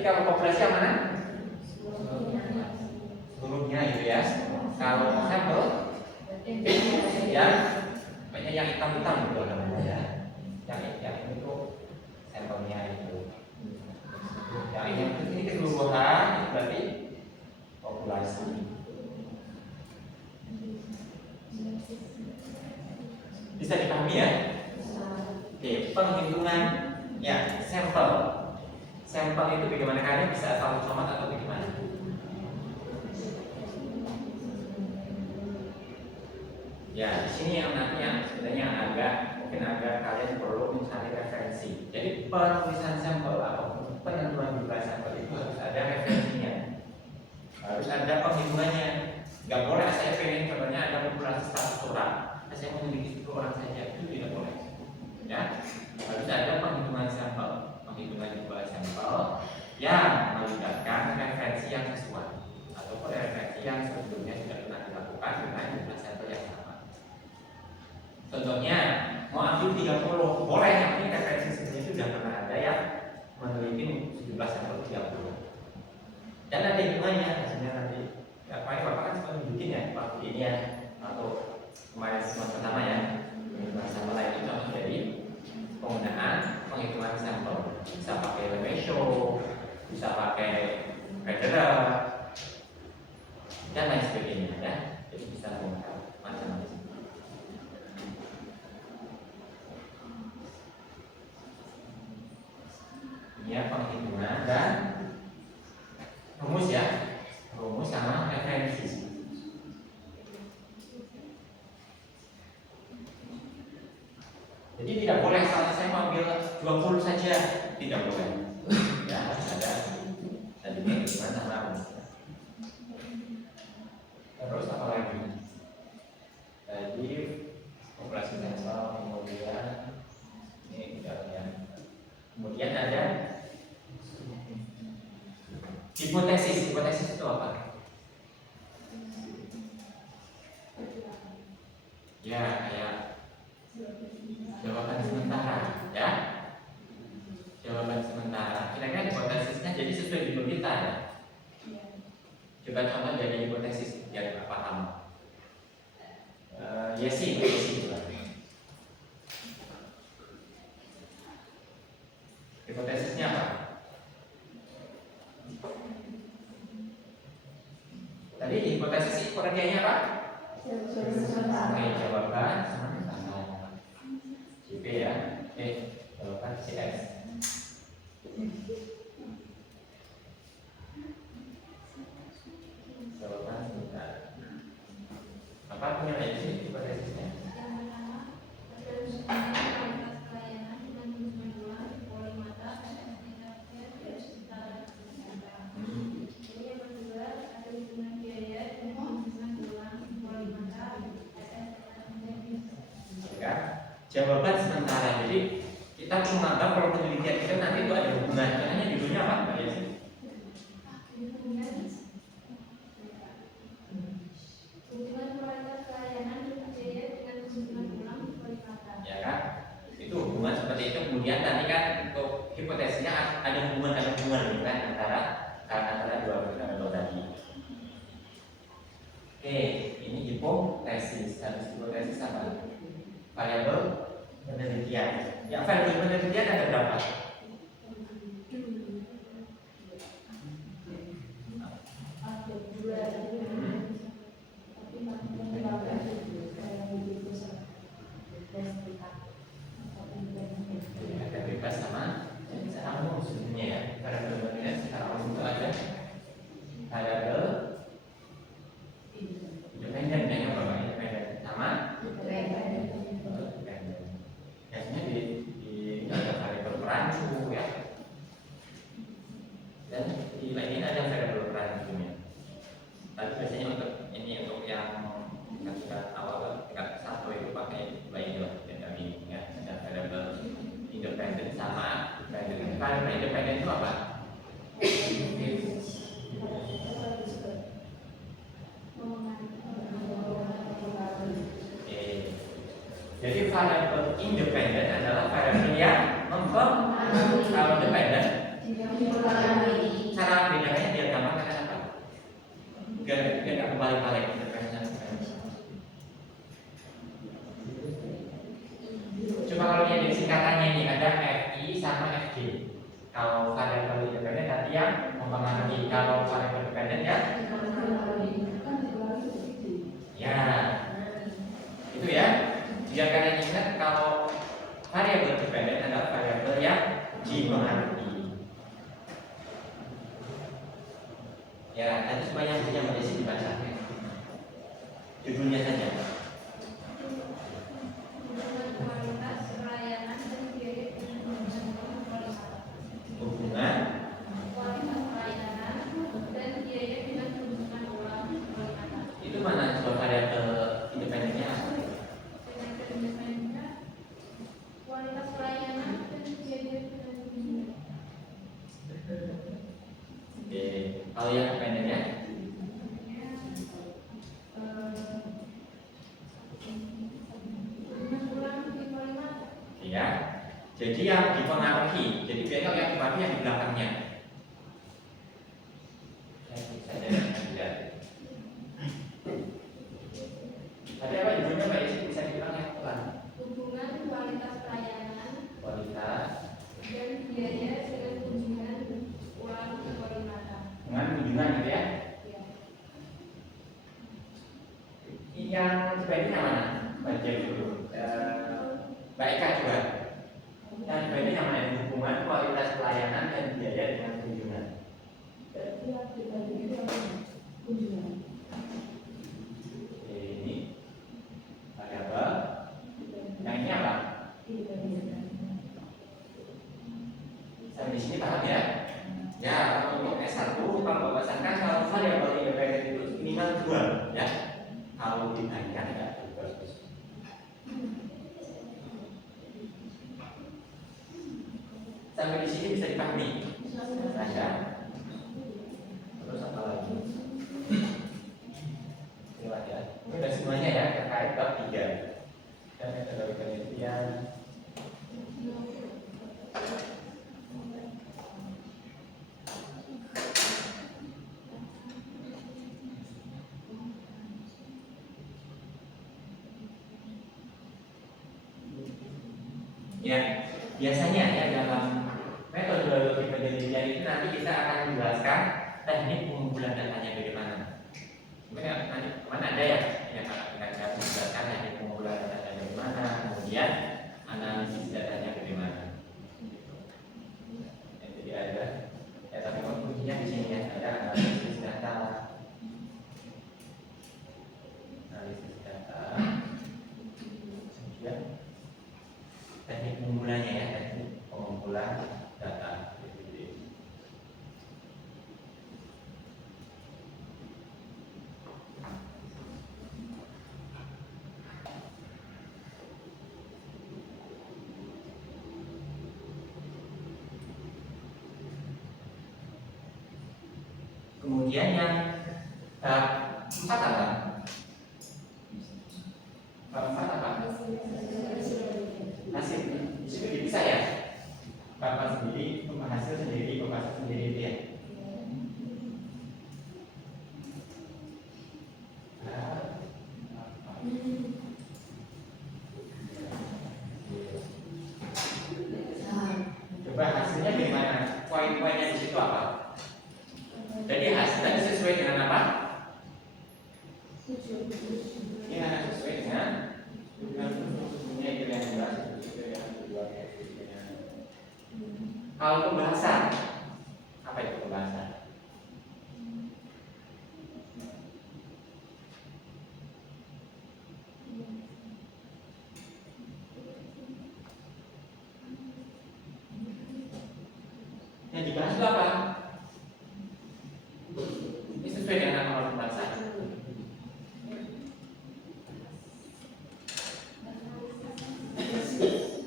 kalau populasi yang mana? Seluruhnya gitu ya. Kalau sampel ya, banyak yang hitam-hitam gitu namanya ya. Yang itu sampelnya itu. Yang ini keseluruhan itu berarti populasi. Bisa dipahami ya? Oke, penghitungan ya sampel. Sampel itu bagaimana kalian bisa asal somat atau bagaimana? Ya, di sini yang nanti yang sebenarnya mungkin agak kalian perlu mencari referensi. Jadi penulisan sampel atau penentuan jumlah sampel itu harus ada referensinya, harus ada penghitungannya. Gak boleh saya pengen contohnya ada populasi 100 orang, saya memiliki 10 orang saja, itu tidak boleh. Ya, harus ada penghitungan sampel, penghitungan jumlah sampel yang melibatkan referensi yang sesuai ataupun referensi yang sebelumnya sudah pernah dilakukan dengan jumlah sampel yang sama. Contohnya mau ambil 30, boleh, yang ini referensi sebelumnya sudah pernah ada yang meneliti sejumlah sampel 30. Dan ada hitungannya hasilnya nanti. Ya, paling bapak kan suka nunjukin ya waktu ini ya, atau kemarin semester pertama ya. Penghitungan sampel itu contoh dari penggunaan penghitungan sampel. Bisa pakai ratio, bisa pakai federal, dan lain sebagainya ya. Jadi bisa menggunakan macam-macam. Ya, penghitungan dan rumus ya, rumus sama referensi. Jadi tidak boleh saya mau ambil 20 saja, tidak boleh. Ya, harus ada tadi penghitungan sama rumusnya. Terus apa lagi? Tadi populasi sampel, kemudian ini tidak ya. Kemudian ada hipotesis. Hipotesis itu apa? Ya, kayak jawaban sementara, ya. Jawaban sementara. Kira-kira hipotesisnya jadi sesuai judul kita ya. Coba contoh jadi hipotesis biar paham. Yes sih. Hipotesisnya apa? Tadi hipotesis pengertiannya apa? Jawaban sementara. JP ya. Jawaban CS. Jawaban sementara. Apa punya lagi sih hipotesisnya? Yang pertama, ada kualitas pelayanan dengan jumlah polimata Jadi yang kedua, ada hubungan biaya dengan jumlah polimata Jawaban sementara. Jadi kita menganggap kalau penelitian kita nanti itu ada hubungan. Caranya judulnya apa, Mbak Yesi? hubungan kualitas pelayanan dengan biaya dengan jumlah polimata. Ya kan? Itu hubungan seperti itu. Kemudian tadi kan untuk hipotesisnya ada hubungan gitu kan antara dua tadi. Oke, ini hipotesis. Habis hipotesis apa? Variabel penelitian. Ya, variabel penelitian ada berapa? Ada bebas sama secara umum sebenarnya ya. Variabel penelitian secara umum itu ada variabel independen ya, Bapak, independen sama biasanya di ada variabel perancu ya, dan di lainnya ada variabel perancunya. Tapi biasanya untuk yang tingkat awal tingkat 1 itu pakai lainnya yang ini ya, ada variabel independen sama independen. Variabel independen itu apa? Jadi variabel independen adalah variabel yang mempengaruhi. Kalau dependen Cara bedanya biar gampang kan apa? Biar nggak kebalik-balik. Coba kalau lihat dari singkatannya ini ada FI sama FG. Kalau variabel independen tadi yang mempengaruhi, kalau variabel dependen ya, ya itu ya. Biar kalian ingat kalau variabel dependen adalah variabel yang dipengaruhi. Ya, tadi semuanya punya Mbak Desi dibaca. Judulnya saja. Hubungan itu mana coba variabel independennya apa? Oke, kalau yang dependennya ya. Jadi yang dipengaruhi, jadi biasanya yang dipengaruhi yang di belakangnya. Ada apa judulnya Mbak Desi, bisa diulang ya pelan? Hubungan kualitas pelayanan Kualitas dan biaya dengan kunjungan ulang ke Kalimantan. dengan kunjungan gitu ya. Ya. Yang sebaiknya mana? Baca dulu. Mbak Eka juga. Yang sebaiknya yang mana? Hubungan kualitas pelayanan dan biaya dengan kunjungan. Ini variabel. Yang ini apa? Sampai di sini paham ya? Ya, kalau untuk S1 kalau bahasanya kalau variabel independen itu minimal 2 ya. Kalau dibandingkan enggak bagus. Sampai di sini bisa dipahami. Ada. Terus apa lagi? Lewat ya. Ini udah semuanya ya terkait bab 3. Dan metode penelitian. Ya, biasanya ya dalam metodologi penelitian itu nanti kita akan menjelaskan teknik pengumpulan datanya bagaimana. Nanti mana ada ya yang akan menjelaskan teknik pengumpulan datanya bagaimana, kemudian analisis datanya bagaimana. Jadi ada ya tapi kuncinya di sini ya, ada analisis data, kemudian teknik pengumpulannya ya, teknik pengumpulan data. Kemudian yang bab 4 apa? Bab 4 apa? Hasil. Itu bisa ya? Bab sendiri, hasil sendiri, pembahasan sendiri itu ya. Coba hasilnya gimana? Poin-poinnya di situ apa? Jadi hasil tadi sesuai dengan apa? Ya, sesuai dengan itu yang jelas. Kalau pembahasan, apa itu pembahasan? Yang dibahas itu apa? Ini sesuai dengan awal pembahasan.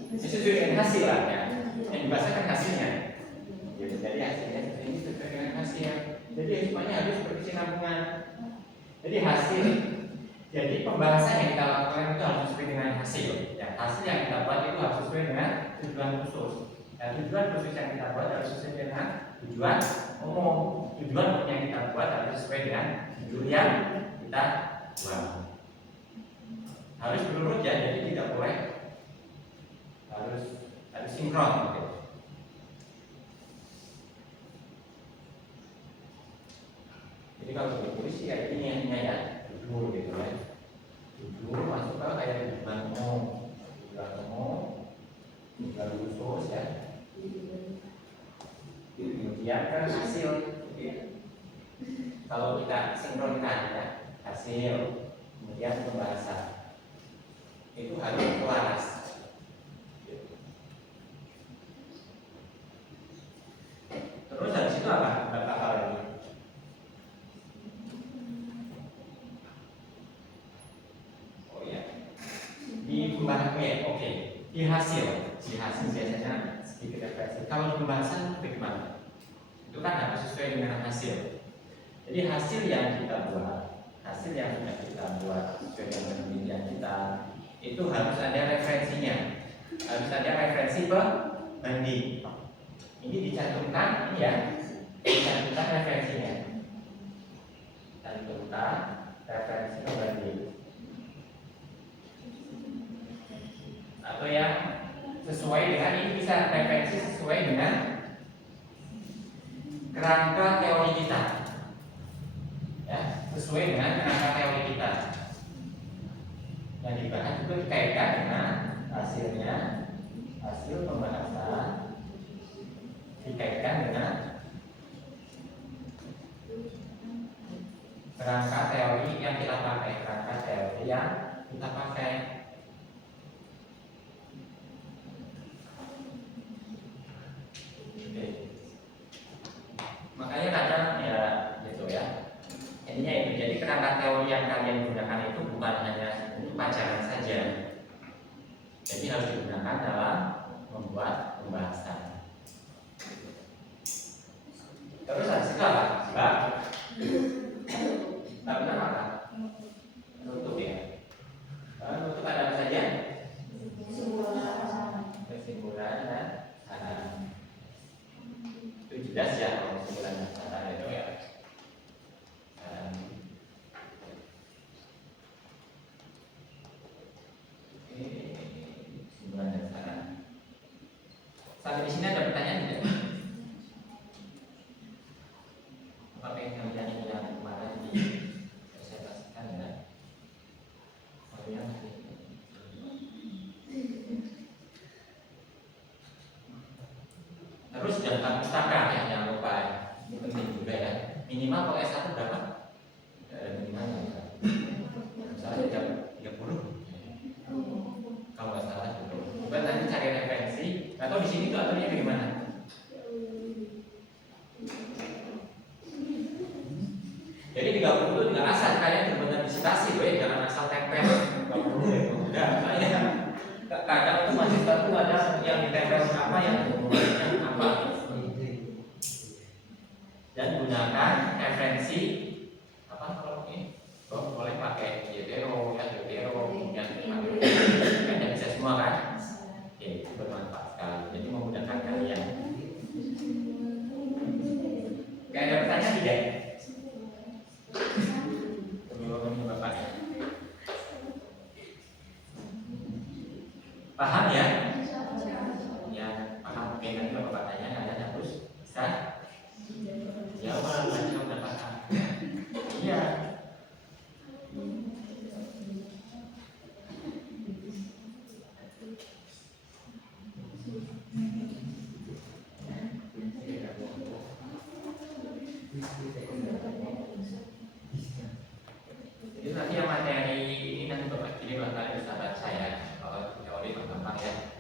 Ini sesuai dengan hasil lah ya. Yang dibahas kan hasilnya. Jadi hasilnya ini sesuai dengan hasil. Jadi semuanya harus berkesinambungan. Jadi hasil. Jadi pembahasan yang kita lakukan itu harus sesuai dengan hasil. Ya, hasil yang kita buat itu harus sesuai dengan tujuan khusus. Nah, tujuan khusus yang kita buat harus sesuai dengan tujuan umum. Tujuan umum yang kita buat harus sesuai dengan judul yang kita buat. Harus berurut ya, jadi tidak boleh harus sinkron gitu. Jadi kalau ditulis kayak ini ya, judul gitu ya. Judul masuk ke kayak tujuan umum, tujuan khusus ya. Kemudian kan hasil gitu. Kalau kita sinkronkan ya, hasil kemudian pembahasan itu harus kelas. Terus dari situ apa lagi? Oh ya, di pembahasan ya, oke. Di hasil biasanya sedikit referensi. Kalau pembahasan bagaimana? Itu kan harus sesuai dengan hasil. Jadi hasil yang kita buat, hasil yang sudah kita buat sesuai dengan penelitian kita, itu harus ada referensinya, harus ada referensi pembanding. Ini dicantumkan, ini ya, dicantumkan referensinya, cantumkan referensi pembanding. Atau yang sesuai dengan ini bisa referensi sesuai dengan kerangka teori kita, ya, sesuai dengan kerangka teori kita. Yang dibahas itu dikaitkan dengan hasilnya, hasil pembahasan dikaitkan dengan kerangka teori yang kita pakai, kerangka teori yang kita pakai. Oke. Makanya kadang ya gitu ya. Intinya itu. Jadi kerangka teori yang kalian gunakan itu bukan hanya untuk pacaran saja. Jadi harus digunakan dalam membuat pembahasan. Terus habis itu apa? Mbak? Mbak benar apa? Nutup ya. Nutup ada apa saja? Kesimpulan dan saran. Itu jelas ya kalau kesimpulan dan saran itu ya. Kesimpulan dan saran. Sampai di sini ada pertanyaan tidak? Apa yang kalian yang kemarin dipresentasikan ya? Terus daftar pustaka ya, jangan lupa ya. Ini penting juga ya. Minimal kalau S1 berapa? Minimalnya misalnya 30. Kalau nggak salah gitu. Coba nanti cari referensi. Atau di sini tuh aturnya bagaimana? Jadi 30 itu nggak asal kalian benar-benar disitasi, jangan asal tempel. Enggak, saya kadang itu mahasiswa itu ada yang ditempel apa yang apa. Dan gunakan referensi apa kalau ini? Boleh pakai Yotero, kemudian kan bisa semua kan? Oke, itu bermanfaat sekali. Jadi memudahkan kalian. Kayak ada pertanyaan tidak? Paham ya? Ya, paham. Oke, nanti Bapak tanya, kalian harus bisa jawab. Nanti udah paham. Iya. Jadi nanti yang materi ini nanti Bapak kalian bisa baca ya. Kalau teori gampang ya.